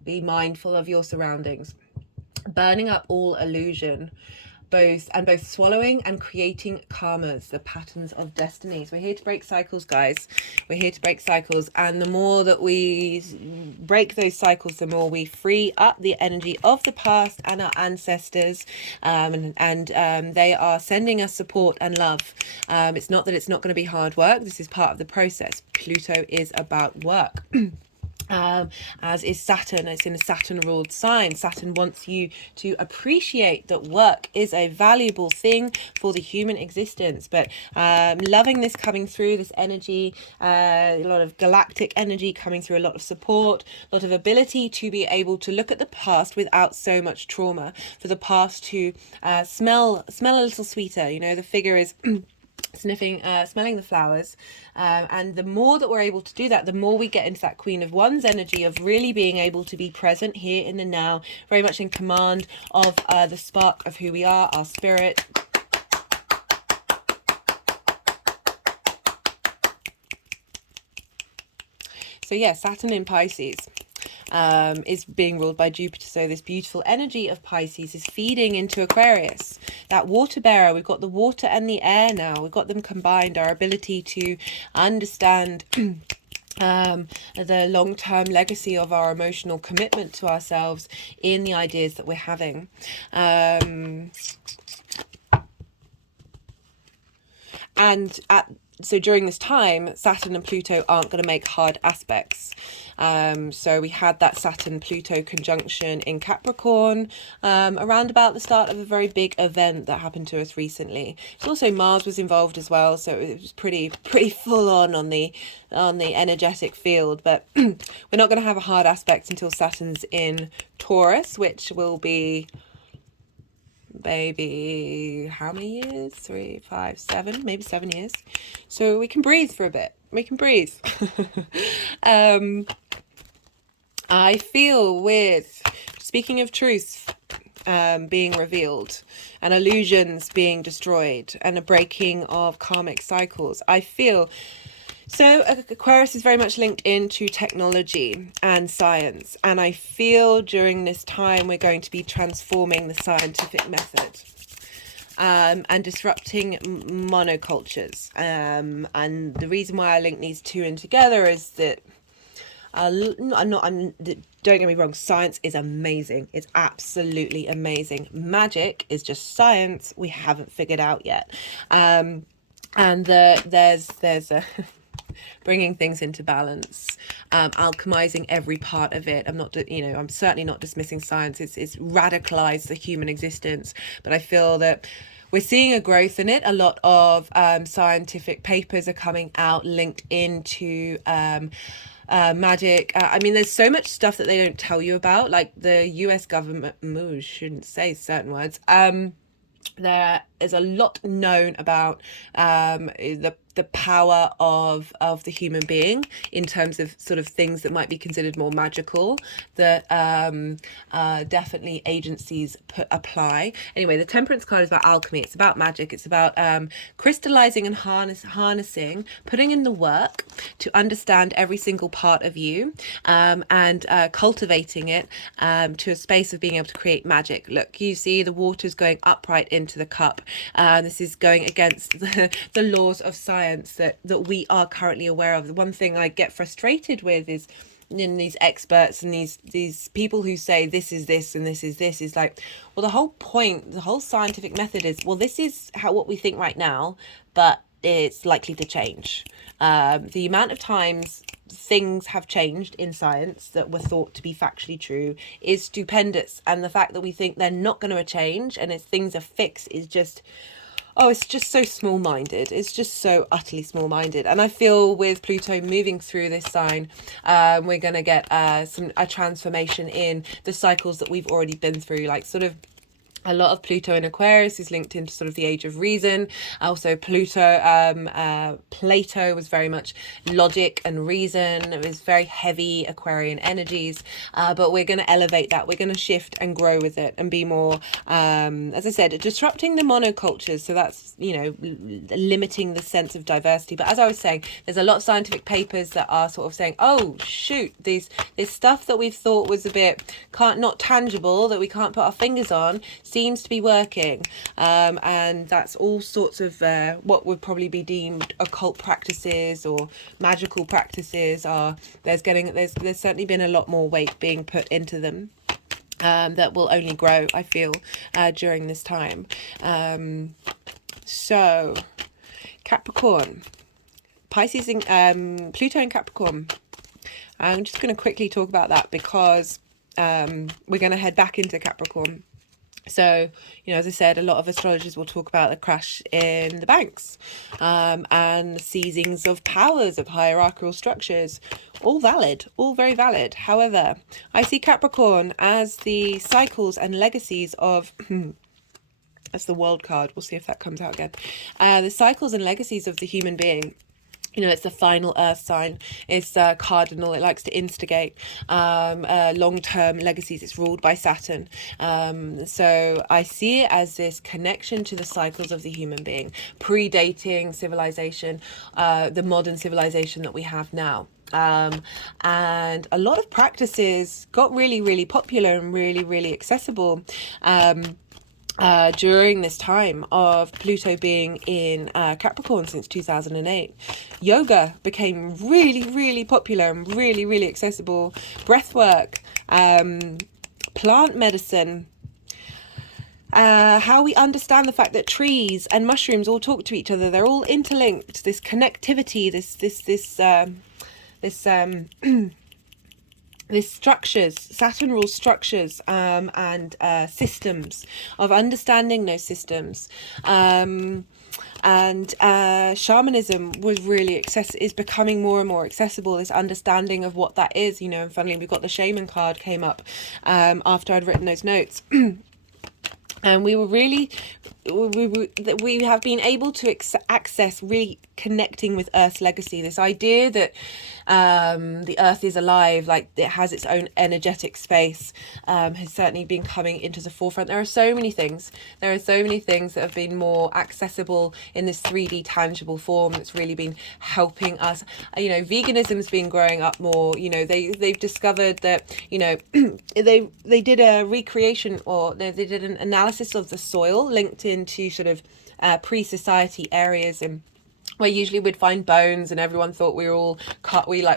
Be mindful of your surroundings. Burning up all illusion, both swallowing and creating karmas, the patterns of destinies. We're here to break cycles, guys. We're here to break cycles, and the more that we break those cycles, the more we free up the energy of the past and our ancestors, and they are sending us support and love. It's not that it's not going to be hard work. This is part of the process. Pluto is about work. As is Saturn. It's in a Saturn ruled sign. Saturn wants you to appreciate that work is a valuable thing for the human existence. But loving this coming through, this energy, a lot of galactic energy coming through, a lot of support, a lot of ability to be able to look at the past without so much trauma, for the past to smell a little sweeter. You know, the figure is smelling the flowers, and the more that we're able to do that, the more we get into that Queen of Wands energy of really being able to be present here in the now, very much in command of the spark of who we are, our spirit. So yeah, Saturn in Pisces is being ruled by Jupiter. So this beautiful energy of Pisces is feeding into Aquarius. That water bearer, we've got the water and the air now. We've got them combined. Our ability to understand the long-term legacy of our emotional commitment to ourselves in the ideas that we're having. So during this time, Saturn and Pluto aren't going to make hard aspects. So we had that Saturn-Pluto conjunction in Capricorn around about the start of a very big event that happened to us recently. So also Mars was involved as well, so it was pretty full on the energetic field. But we're not going to have a hard aspect until Saturn's in Taurus, which will be maybe how many years? 3, 5, 7, maybe 7 years. So we can breathe for a bit. We can breathe. I feel with, speaking of truth being revealed and illusions being destroyed and a breaking of karmic cycles, I feel so Aquarius is very much linked into technology and science, and I feel during this time we're going to be transforming the scientific method and disrupting monocultures. And the reason why I link these two in together is that don't get me wrong, science is amazing. It's absolutely amazing. Magic is just science we haven't figured out yet. And there's a bringing things into balance, alchemizing every part of it. I'm certainly not dismissing science. It's radicalized the human existence, but I feel that we're seeing a growth in it. A lot of scientific papers are coming out linked into magic. I mean, there's so much stuff that they don't tell you about, like the US government, shouldn't say certain words. There is a lot known about the power of the human being in terms of sort of things that might be considered more magical, that definitely agencies apply. Anyway, the Temperance card is about alchemy. It's about magic. It's about crystallizing and harnessing, putting in the work to understand every single part of you, and cultivating it to a space of being able to create magic. Look, you see the water's going upright into the cup. This is going against the laws of science that we are currently aware of. The one thing I get frustrated with is these experts and these people who say this is this and this is this is like, well, the whole point, the whole scientific method is, well, this is what we think right now, but it's likely to change. The amount of times things have changed in science that were thought to be factually true is stupendous, and the fact that we think they're not going to change and things are fixed is just, oh, it's just so small-minded. It's just so utterly small-minded. And I feel with Pluto moving through this sign, we're going to get a transformation in the cycles that we've already been through, like sort of a lot of Pluto in Aquarius is linked into sort of the age of reason. Also Plato was very much logic and reason. It was very heavy Aquarian energies, but we're going to elevate that. We're going to shift and grow with it and be more, as I said, disrupting the monocultures. So that's, you know, limiting the sense of diversity. But as I was saying, there's a lot of scientific papers that are sort of saying, oh shoot, this stuff that we thought was a bit not tangible, that we can't put our fingers on, seems to be working, and that's all sorts of what would probably be deemed occult practices or magical practices. There's certainly been a lot more weight being put into them, that will only grow, I feel, during this time. So Capricorn, Pisces, Pluto in Capricorn. I'm just going to quickly talk about that because we're going to head back into Capricorn. So, you know, as I said, a lot of astrologers will talk about the crash in the banks, and seizings of powers of hierarchical structures. All valid, all very valid. However, I see Capricorn as the cycles and legacies of... that's the world card. We'll see if that comes out again. The cycles and legacies of the human being. You know, it's the final earth sign. It's cardinal. It likes to instigate long-term legacies. It's ruled by Saturn. So I see it as this connection to the cycles of the human being, predating civilization, the modern civilization that we have now. And a lot of practices got really, really popular and really, really accessible. During this time of Pluto being in Capricorn since 2008. Yoga became really, really popular and really, really accessible. Breathwork, plant medicine, how we understand the fact that trees and mushrooms all talk to each other. They're all interlinked. This connectivity, this structures, Saturn rules structures, and systems, of understanding those systems. And shamanism was really is becoming more and more accessible, this understanding of what that is, you know. And funnily, we've got the shaman card came up after I'd written those notes. And we were really, we have been able to access really connecting with Earth's legacy. This idea that the Earth is alive, like it has its own energetic space, has certainly been coming into the forefront. There are so many things. There are so many things that have been more accessible in this 3D tangible form. That's really been helping us. You know, veganism's been growing up more. You know, they've discovered that, you know, they did a recreation, or they did an analysis of the soil linked into sort of pre-society areas, and where usually we'd find bones and everyone thought we were all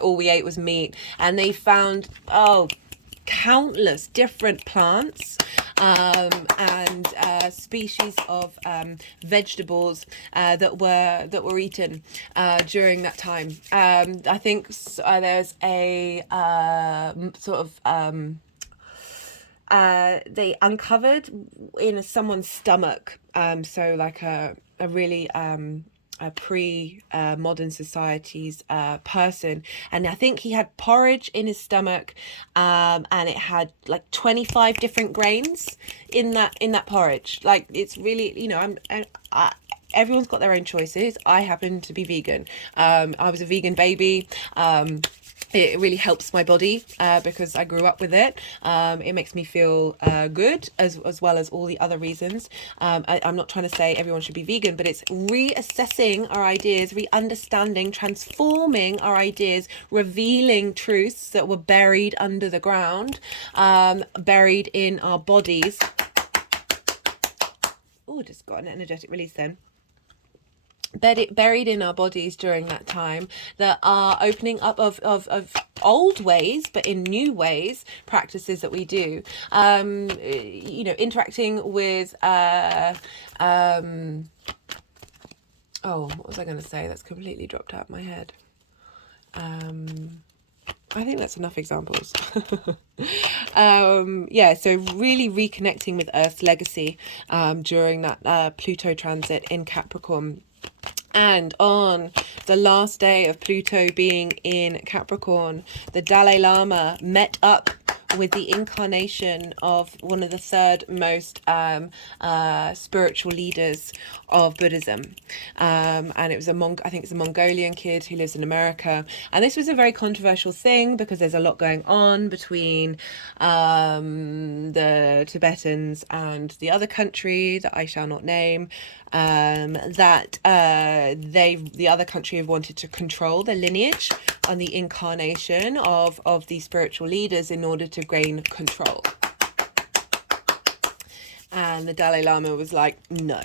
all we ate was meat. And they found, countless different plants and species of vegetables that were eaten during that time. I think there's a sort of they uncovered in someone's stomach, so like a really a pre-modern society's person, and I think he had porridge in his stomach, and it had like 25 different grains in that porridge. Like, it's really, you know, everyone's got their own choices. I happen to be vegan. I was a vegan baby. It really helps my body because I grew up with it. It makes me feel good, as well as all the other reasons. I'm not trying to say everyone should be vegan, but it's reassessing our ideas, re-understanding, transforming our ideas, revealing truths that were buried under the ground, buried in our bodies. Oh, just got an energetic release then. buried in our bodies during that time, that are opening up of old ways, but in new ways, practices that we do. You know, interacting with oh, what was I going to say? That's completely dropped out of my head. I think that's enough examples. Yeah, so really reconnecting with Earth's legacy during that Pluto transit in Capricorn. And on the last day of Pluto being in Capricorn, the Dalai Lama met up with the incarnation of one of the third most spiritual leaders of Buddhism. And it was I think it's a Mongolian kid who lives in America. And this was a very controversial thing because there's a lot going on between the Tibetans and the other country that I shall not name. That the other country have wanted to control the lineage on the incarnation of these spiritual leaders in order to gain control. And the Dalai Lama was like, no.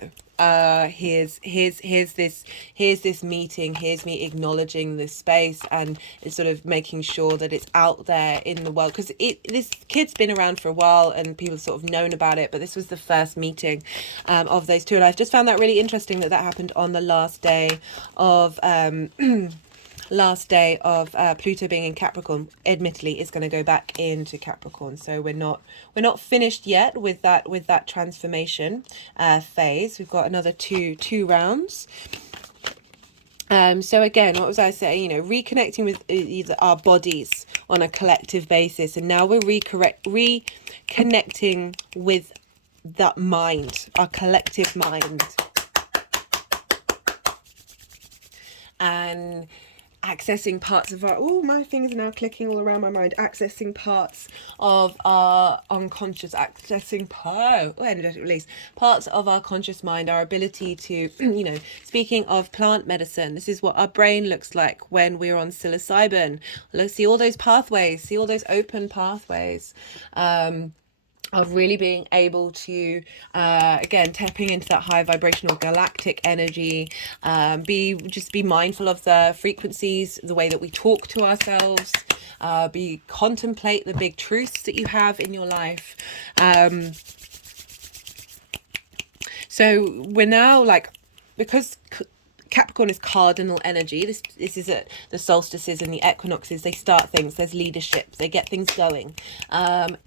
Here's this meeting, here's me acknowledging this space, and it's sort of making sure that it's out there in the world, because this kid's been around for a while and people have sort of known about it, but this was the first meeting of those two. And I've just found that really interesting that happened on the last day of Pluto being in Capricorn. Admittedly, it's going to go back into Capricorn, so we're not finished yet with that transformation phase. We've got another two rounds. So again, what was I saying? You know, reconnecting with our bodies on a collective basis, and now we're reconnecting with that mind, our collective mind, and accessing parts of our, oh, my fingers are now clicking all around my mind, accessing parts of our unconscious, parts of our conscious mind, our ability to, you know, speaking of plant medicine, this is what our brain looks like when we're on psilocybin. Let's see all those pathways, see all those open pathways. Of really being able to, again, tapping into that high vibrational galactic energy, be mindful of the frequencies, the way that we talk to ourselves, contemplate the big truths that you have in your life. So we're now like, because Capricorn is cardinal energy. This is at the solstices and the equinoxes. They start things. There's leadership. They get things going.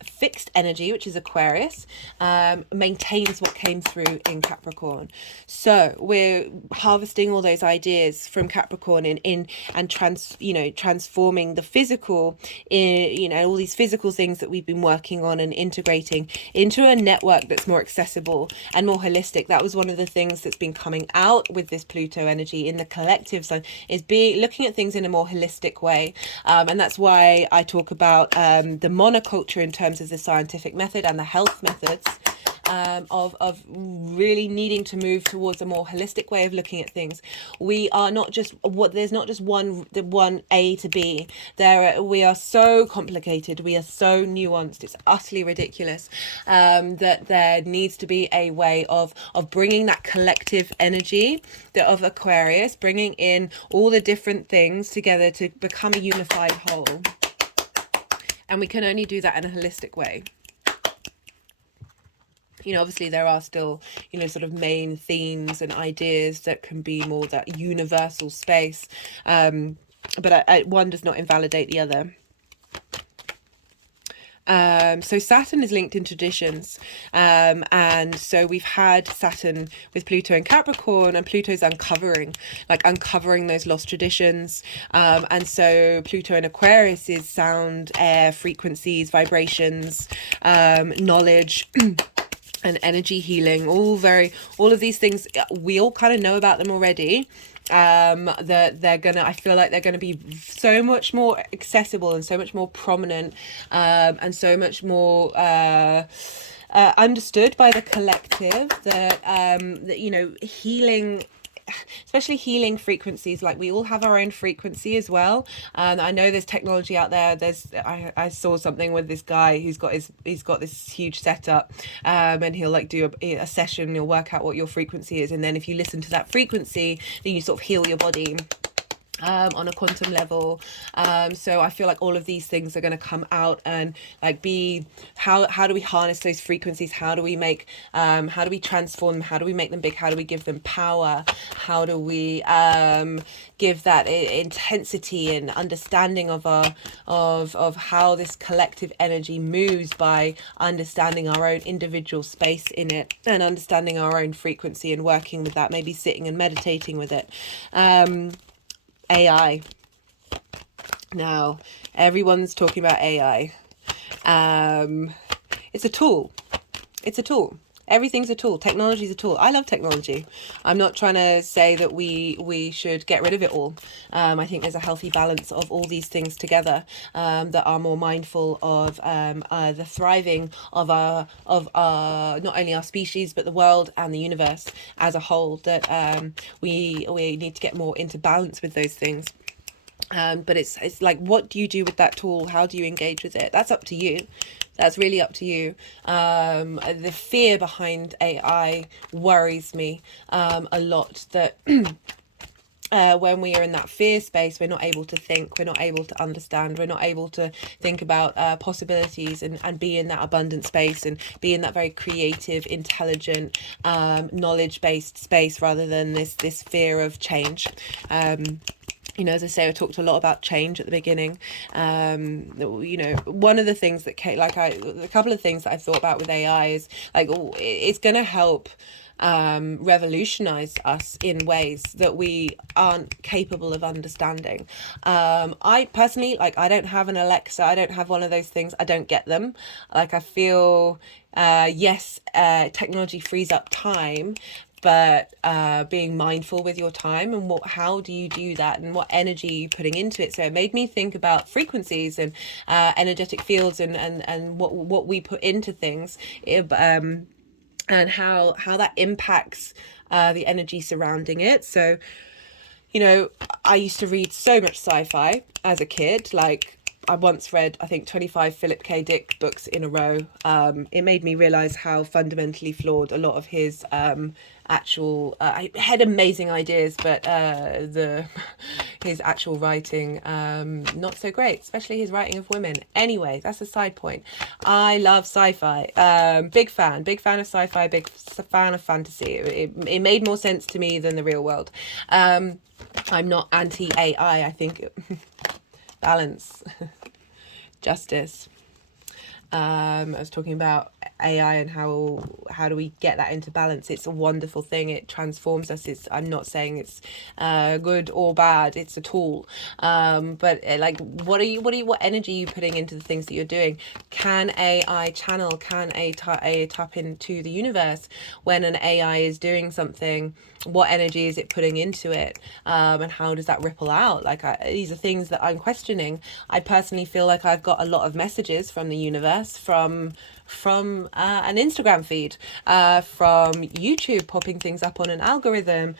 Fixed energy, which is Aquarius, maintains what came through in Capricorn. So we're harvesting all those ideas from Capricorn and transforming the physical, all these physical things that we've been working on and integrating into a network that's more accessible and more holistic. That was one of the things that's been coming out with this Pluto energy in the collective side, is looking at things in a more holistic way, and that's why I talk about the monoculture in terms of the scientific method and the health methods, of really needing to move towards a more holistic way of looking at things. We are not just there's not just one A to B. We are so complicated, we are so nuanced, it's utterly ridiculous, that there needs to be a way of bringing that collective energy of Aquarius, bringing in all the different things together to become a unified whole. And we can only do that in a holistic way. You know, obviously there are still, sort of main themes and ideas that can be more that universal space. But one does not invalidate the other. So Saturn is linked in traditions, and so we've had Saturn with Pluto in Capricorn, and Pluto's uncovering those lost traditions, and so Pluto in Aquarius is sound, air, frequencies, vibrations, knowledge and energy healing, all of these things. We all kind of know about them already. I feel like they're gonna be so much more accessible and so much more prominent, and so much more understood by the collective, that healing especially healing frequencies, like we all have our own frequency as well. I know there's technology out there. I saw something with this guy who's got this huge setup, and he'll like do a session, he'll work out what your frequency is, and then if you listen to that frequency, then you sort of heal your body on a quantum level. So I feel like all of these things are going to come out and like be how do we harness those frequencies? How do we transform them? How do we make them big? How do we give them power? How do we give that intensity and understanding of how this collective energy moves by understanding our own individual space in it and understanding our own frequency and working with that, maybe sitting and meditating with it. AI. Now, everyone's talking about AI. It's a tool. It's a tool. Everything's a tool. Technology's a tool. I love technology. I'm not trying to say that we should get rid of it all. I think there's a healthy balance of all these things together that are more mindful of the thriving of our not only our species but the world and the universe as a whole. That we need to get more into balance with those things. But it's like, what do you do with that tool? How do you engage with it? That's up to you. That's really up to you. The fear behind AI worries me a lot, that when we are in that fear space, we're not able to think, we're not able to understand, we're not able to think about possibilities and be in that abundant space and be in that very creative, intelligent, knowledge-based space, rather than this fear of change. You know, as I say, I talked a lot about change at the beginning. You know, one of the things that came, a couple of things that I've thought about with AI is like, it's going to help revolutionize us in ways that we aren't capable of understanding. I personally, like, I don't have an Alexa. I don't have one of those things. I don't get them. Like, I feel, yes, technology frees up time, but being mindful with your time and how do you do that and what energy are you putting into it. So it made me think about frequencies and energetic fields and what we put into things, and how that impacts the energy surrounding it. So, you know, I used to read so much sci-fi as a kid. Like, I once read, I think, 25 Philip K. Dick books in a row. It made me realise how fundamentally flawed a lot of his actual... I had amazing ideas, but his actual writing, not so great, especially his writing of women. Anyway, that's a side point. I love sci-fi. Big fan of sci-fi, big fan of fantasy. It made more sense to me than the real world. I'm not anti-AI, I think... balance, justice. I was talking about AI and how do we get that into balance. It's a wonderful thing. It transforms us. I'm not saying it's good or bad. It's a tool. But like, what energy are you putting into the things that you're doing? Can AI channel? Can a tap into the universe when an AI is doing something? What energy is it putting into it? And how does that ripple out? Like, these are things that I'm questioning. I personally feel like I've got a lot of messages from the universe, from an Instagram feed, from YouTube popping things up on an algorithm,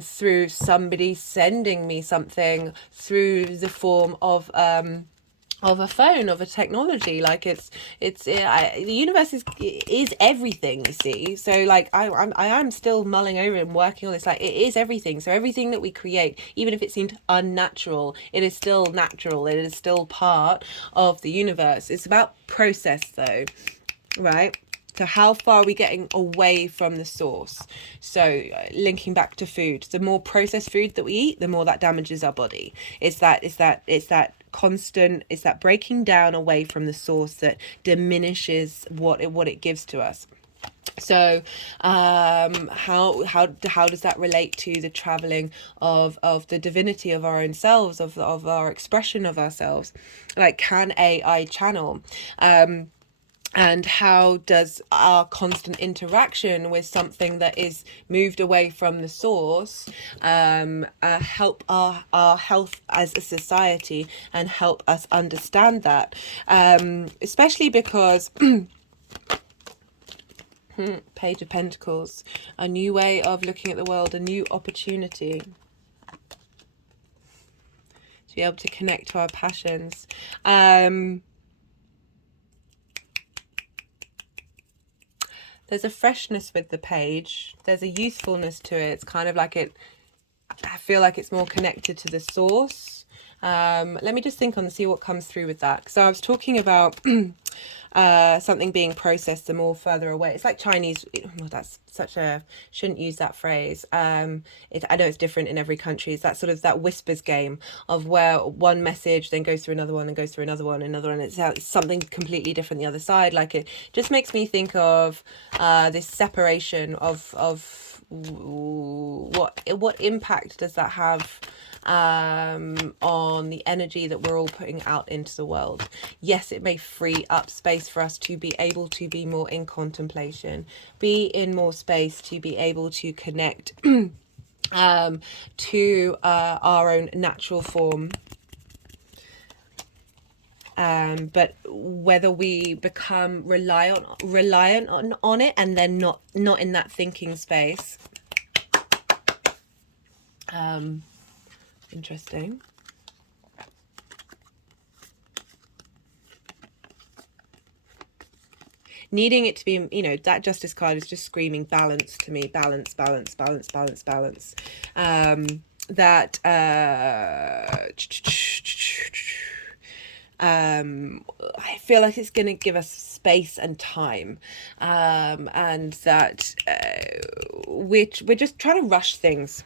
through somebody sending me something through the form of a phone, of a technology. Like, the universe is everything, you see. So like, I am still mulling over and working on this. Like, it is everything. So everything that we create, even if it seemed unnatural, it is still natural. It is still part of the universe. It's about process though, right? So how far are we getting away from the source? So linking back to food, the more processed food that we eat, the more that damages our body. It's that constant, it's that breaking down away from the source that diminishes what it gives to us. So how does that relate to the traveling of the divinity of our own selves, of our expression of ourselves? Like, can AI channel? And how does our constant interaction with something that is moved away from the source help our health as a society and help us understand that? Especially because Page of Pentacles, a new way of looking at the world, a new opportunity to be able to connect to our passions. There's a freshness with the page. There's a youthfulness to it. It's kind of like I feel like it's more connected to the source. Let me just think on and see what comes through with that. So I was talking about something being processed the more further away. It's like Chinese. Well, that's such a, shouldn't use that phrase. I know it's different in every country. It's that sort of that whispers game of where one message then goes through another one and goes through another one, another one. It's something completely different the other side. Like, it just makes me think of this separation of what impact does that have on the energy that we're all putting out into the world. Yes, it may free up space for us to be able to be more in contemplation, be in more space to be able to connect to our own natural form. But whether we become reliant on it and then not in that thinking space. Interesting. Needing it to be, you know, that Justice card is just screaming balance to me. Balance, balance, balance, balance, balance. I feel like it's going to give us space and time, and that we're just trying to rush things.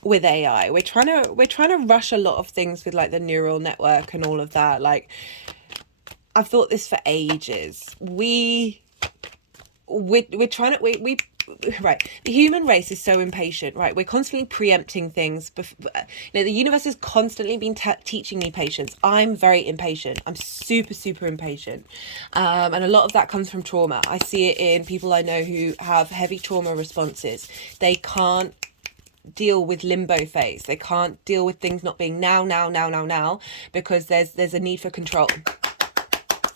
With AI, we're trying to rush a lot of things with like the neural network and all of that. Like, I've thought this for ages. We're trying to right, the human race is so impatient, right? We're constantly preempting things. You know, the universe has constantly been teaching me patience. I'm very impatient. I'm super impatient, and a lot of that comes from trauma. I see it in people I know who have heavy trauma responses. They can't deal with limbo phase. They can't deal with things not being now, because there's a need for control.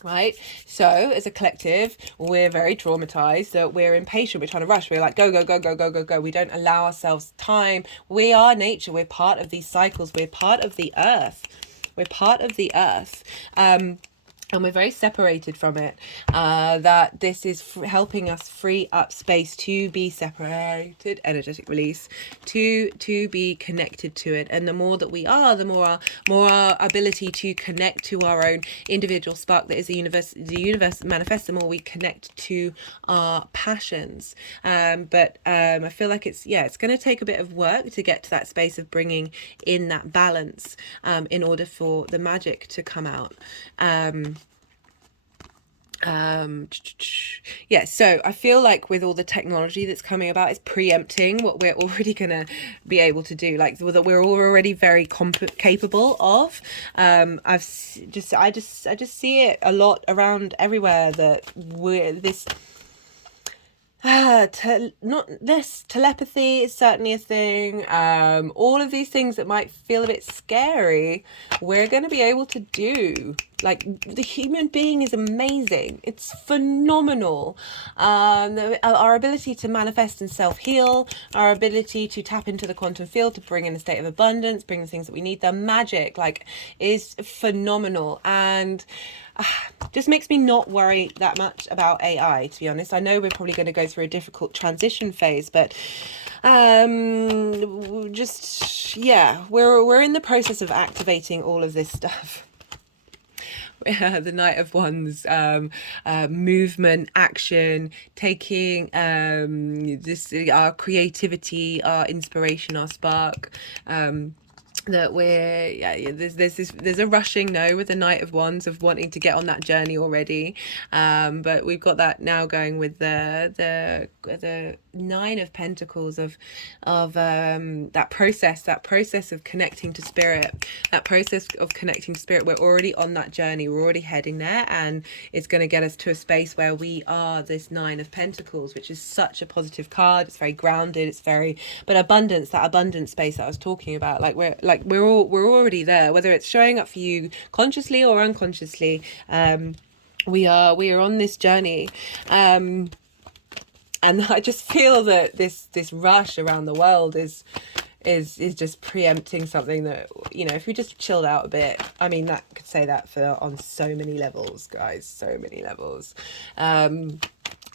Right? So as a collective, we're very traumatized, that we're impatient, we're trying to rush, we're like go. We don't allow ourselves time. We are nature, we're part of these cycles, we're part of the earth. And we're very separated from it, that this is helping us free up space to be separated, energetic release, to be connected to it. And the more that we are, the more our ability to connect to our own individual spark that is the universe manifests, the more we connect to our passions. But I feel like it's going to take a bit of work to get to that space of bringing in that balance, in order for the magic to come out. So I feel like with all the technology that's coming about, it's preempting what we're already gonna be able to do, like that we're already very capable of. I just see it a lot around everywhere, that we're this not this telepathy is certainly a thing. All of these things that might feel a bit scary, we're going to be able to do. Like, the human being is amazing. It's phenomenal. Our ability to manifest and self-heal, our ability to tap into the quantum field to bring in a state of abundance, bring the things that we need, the magic, like, is phenomenal. And just makes me not worry that much about AI, to be honest. I know we're probably going to go through a difficult transition phase, but we're in the process of activating all of this stuff. The Knight of Wands, movement, action, taking our creativity, our inspiration, our spark. That there's a rushing with the Knight of Wands, of wanting to get on that journey already, but we've got that now going with the Nine of Pentacles, of that process of connecting to spirit, we're already on that journey, we're already heading there, and it's going to get us to a space where we are this Nine of Pentacles, which is such a positive card. It's very grounded, but abundance, that abundance space that I was talking about, we're already there, whether it's showing up for you consciously or unconsciously. we are on this journey, and I just feel that this rush around the world is just preempting something that, you know, if we just chilled out a bit. I mean, that could say that for on so many levels, guys, so many levels.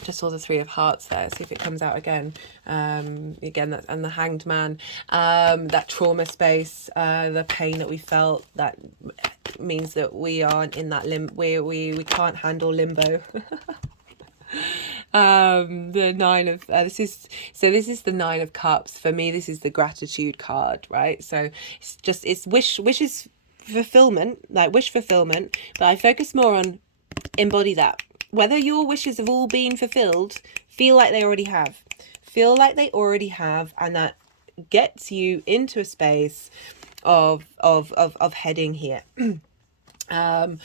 Just saw the Three of Hearts there. See if it comes out again. Again, that's, and the Hanged Man. That trauma space, the pain that we felt, that means that we aren't in that we can't handle limbo. The Nine of this is the Nine of Cups. For me, this is the gratitude card, right? So it's wishes fulfillment, like wish fulfillment, but I focus more on embody that. Whether your wishes have all been fulfilled, feel like they already have. And that gets you into a space of heading here. Yeah,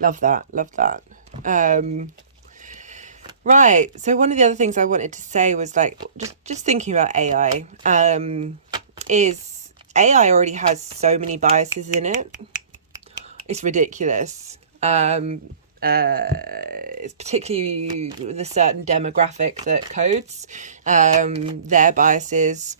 love that. Right, so one of the other things I wanted to say was, like, just thinking about AI, is AI already has so many biases in it. It's ridiculous. It's particularly the certain demographic that codes their biases,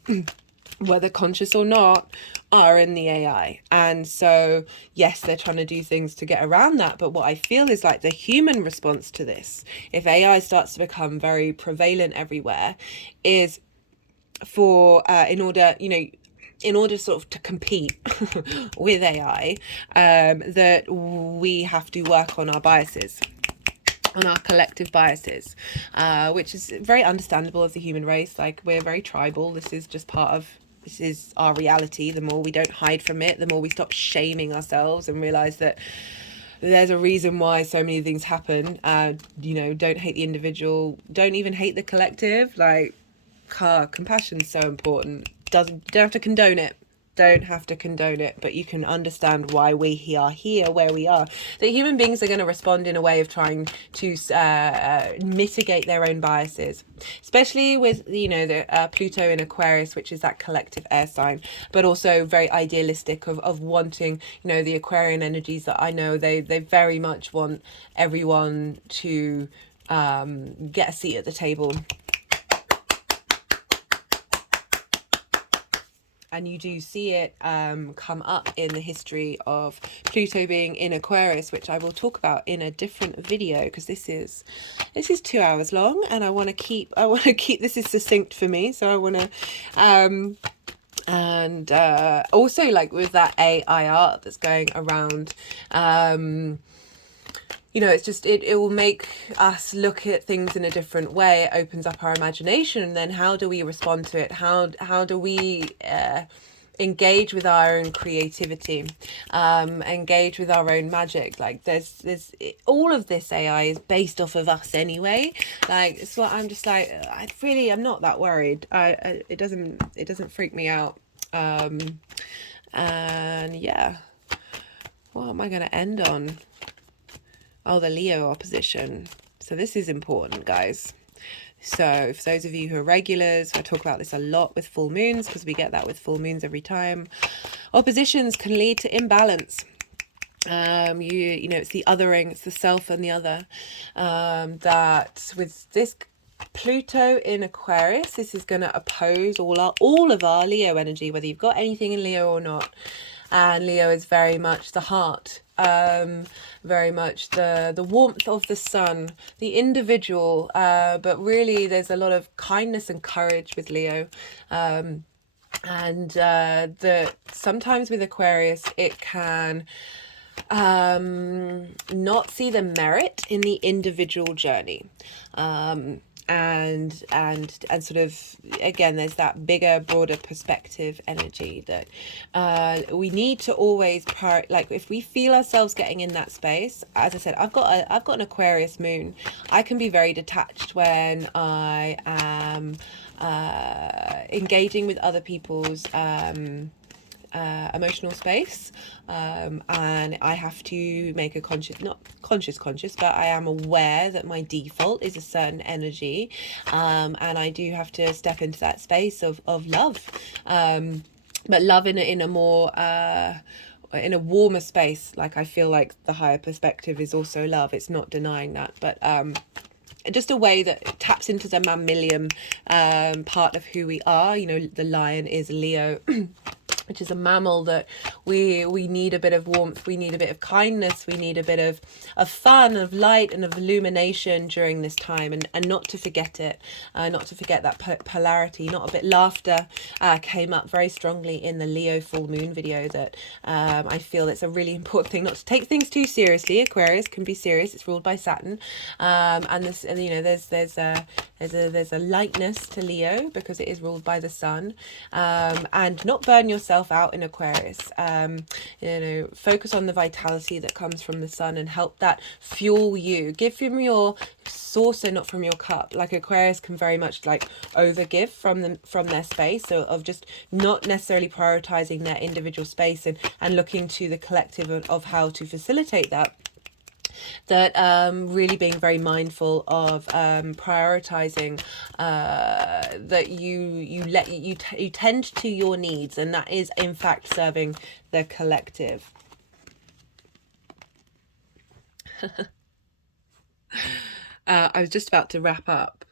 whether conscious or not, are in the AI. And so, yes, they're trying to do things to get around that. But what I feel is like the human response to this, if AI starts to become very prevalent everywhere, is for, in order sort of to compete with AI, that we have to work on our biases, on our collective biases, which is very understandable of the human race. Like, we're very tribal. This is our reality. The more we don't hide from it, the more we stop shaming ourselves and realize that there's a reason why so many things happen. Don't hate the individual, don't even hate the collective. Like, compassion is so important. Don't have to condone it. But you can understand why we are here where we are. That human beings are going to respond in a way of trying to mitigate their own biases, especially with the Pluto in Aquarius, which is that collective air sign, but also very idealistic of wanting, the Aquarian energies that I know they very much want everyone to get a seat at the table. And you do see it come up in the history of Pluto being in Aquarius, which I will talk about in a different video, because this is 2 hours long, and I want to keep this is succinct for me. So I want to also, like, with that AI art that's going around, it's just, it will make us look at things in a different way. It opens up our imagination, and then how do we respond to it? How do we engage with our own creativity, engage with our own magic? Like, there's all of this AI is based off of us anyway. Like, it's what I'm just like, I'm not that worried. It doesn't freak me out. And yeah, what am I going to end on? Oh, the Leo opposition. So this is important, guys. So for those of you who are regulars, I talk about this a lot with full moons, because we get that with full moons every time. Oppositions can lead to imbalance. It's the othering, it's the self and the other. That with this Pluto in Aquarius, this is going to oppose all of our Leo energy, whether you've got anything in Leo or not. And Leo is very much the heart, very much the warmth of the sun, the individual, but really there's a lot of kindness and courage with Leo. And that sometimes with Aquarius it can not see the merit in the individual journey. And sort of, again, there's that bigger, broader perspective energy that we need to always like, if we feel ourselves getting in that space. As I said, I've got an Aquarius moon. I can be very detached when I am engaging with other people's emotional space, and I have to make a not conscious, but I am aware that my default is a certain energy, and I do have to step into that space of love, but love in a more in a warmer space. Like I feel like the higher perspective is also love. It's not denying that, but just a way that taps into the mammalian part of who we are. You know, the lion is Leo. Which is a mammal that we need a bit of warmth, we need a bit of kindness, we need a bit of fun, of light and of illumination during this time, and not to forget it, not to forget that polarity. Not a bit laughter came up very strongly in the Leo full moon video, that I feel it's a really important thing not to take things too seriously. Aquarius can be serious, it's ruled by Saturn, and this, you know, there's a lightness to Leo because it is ruled by the sun, and not burn yourself out in Aquarius. You know, focus on the vitality that comes from the sun and help that fuel you. Give from your saucer, not from your cup. Like Aquarius can very much like overgive from their space, so of just not necessarily prioritizing their individual space and looking to the collective of how to facilitate that. That really being very mindful of prioritizing that you tend to your needs, and that is in fact serving the collective. I was just about to wrap up.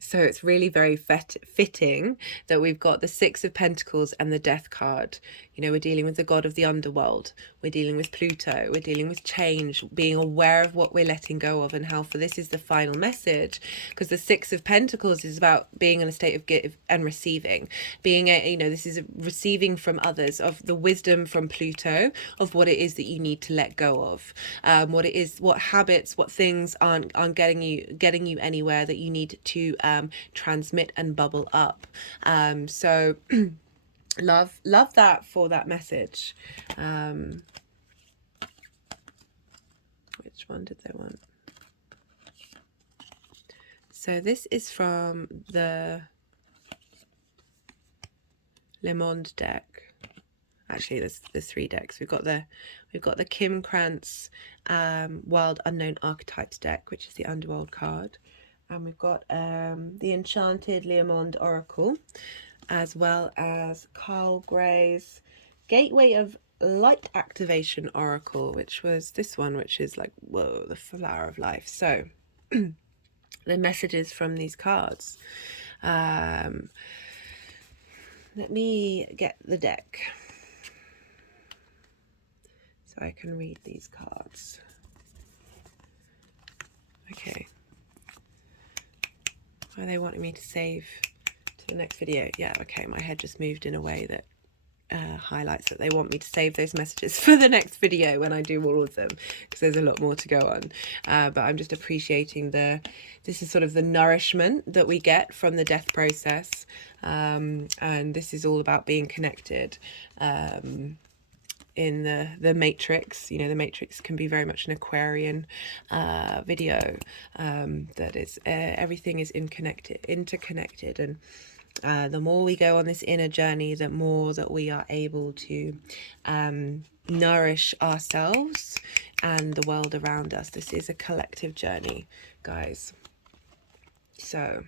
So it's really very fitting that we've got the Six of Pentacles and the Death card. You know, we're dealing with the god of the underworld. We're dealing with Pluto. We're dealing with change, being aware of what we're letting go of, and how for this is the final message. Because the Six of Pentacles is about being in a state of give and receiving. Being a, you know, this is receiving from others, of the wisdom from Pluto, of what it is that you need to let go of. What it is, what habits, what things aren't getting you anywhere, that you need to transmit and bubble up. So love that for that message. Which one did they want? So this is from the Lenormand deck. Actually, there's three decks. We've got the Kim Krans Wild Unknown Archetypes deck, which is the Underworld card. And we've got the Enchanted Lenormand Oracle, as well as Carl Gray's Gateway of Light Activation Oracle, which was this one, which is like, whoa, the flower of life. So the messages from these cards. Let me get the deck so I can read these cards. Okay. Are they wanting me to save to the next video? Yeah, okay, my head just moved in a way that highlights that they want me to save those messages for the next video when I do all of them, because there's a lot more to go on. But I'm just appreciating this is sort of the nourishment that we get from the death process, and this is all about being connected. In the Matrix, you know, the Matrix can be very much an Aquarian video, that is everything is interconnected, and the more we go on this inner journey, the more that we are able to nourish ourselves and the world around us. This is a collective journey, guys. So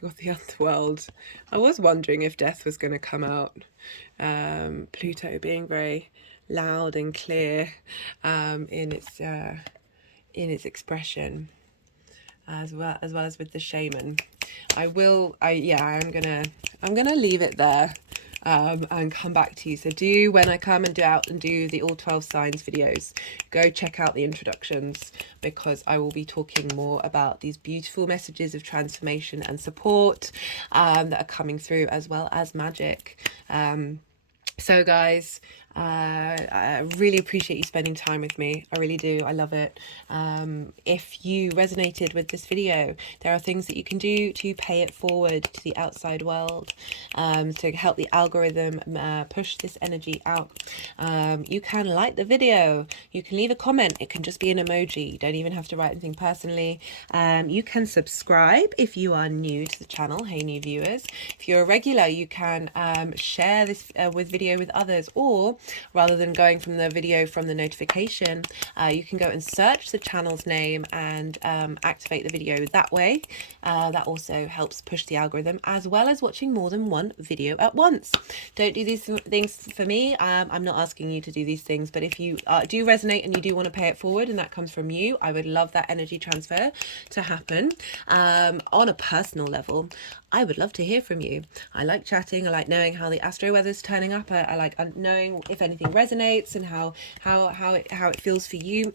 we've got the underworld. I was wondering if death was going to come out. Pluto being very loud and clear in its expression, as well as with the shaman. I'm gonna leave it there. And come back to you. So when I come and do the all 12 signs videos, go check out the introductions, because I will be talking more about these beautiful messages of transformation and support that are coming through, as well as magic. So guys, I really appreciate you spending time with me. I really do. I love it. If you resonated with this video, there are things that you can do to pay it forward to the outside world, to help the algorithm push this energy out. You can like the video. You can leave a comment. It can just be an emoji. You don't even have to write anything personally. You can subscribe if you are new to the channel. Hey, new viewers. If you're a regular, you can share this video with others, or rather than going from the video from the notification, you can go and search the channel's name and activate the video that way. That also helps push the algorithm, as well as watching more than one video at once. Don't do these things for me. I'm not asking you to do these things, but if you do resonate and you do want to pay it forward and that comes from you, I would love that energy transfer to happen. On a personal level, I would love to hear from you. I like chatting. I like knowing how the astro weather's turning up. I like knowing if anything resonates and how it feels for you.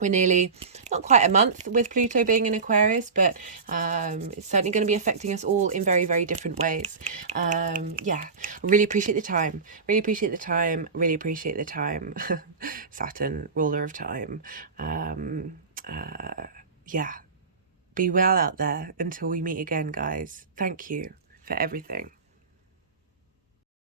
We're nearly, not quite a month with Pluto being in Aquarius, but it's certainly going to be affecting us all in very, very different ways. Yeah, really appreciate the time. Really appreciate the time. Really appreciate the time. Saturn, ruler of time. Yeah, be well out there until we meet again, guys. Thank you for everything.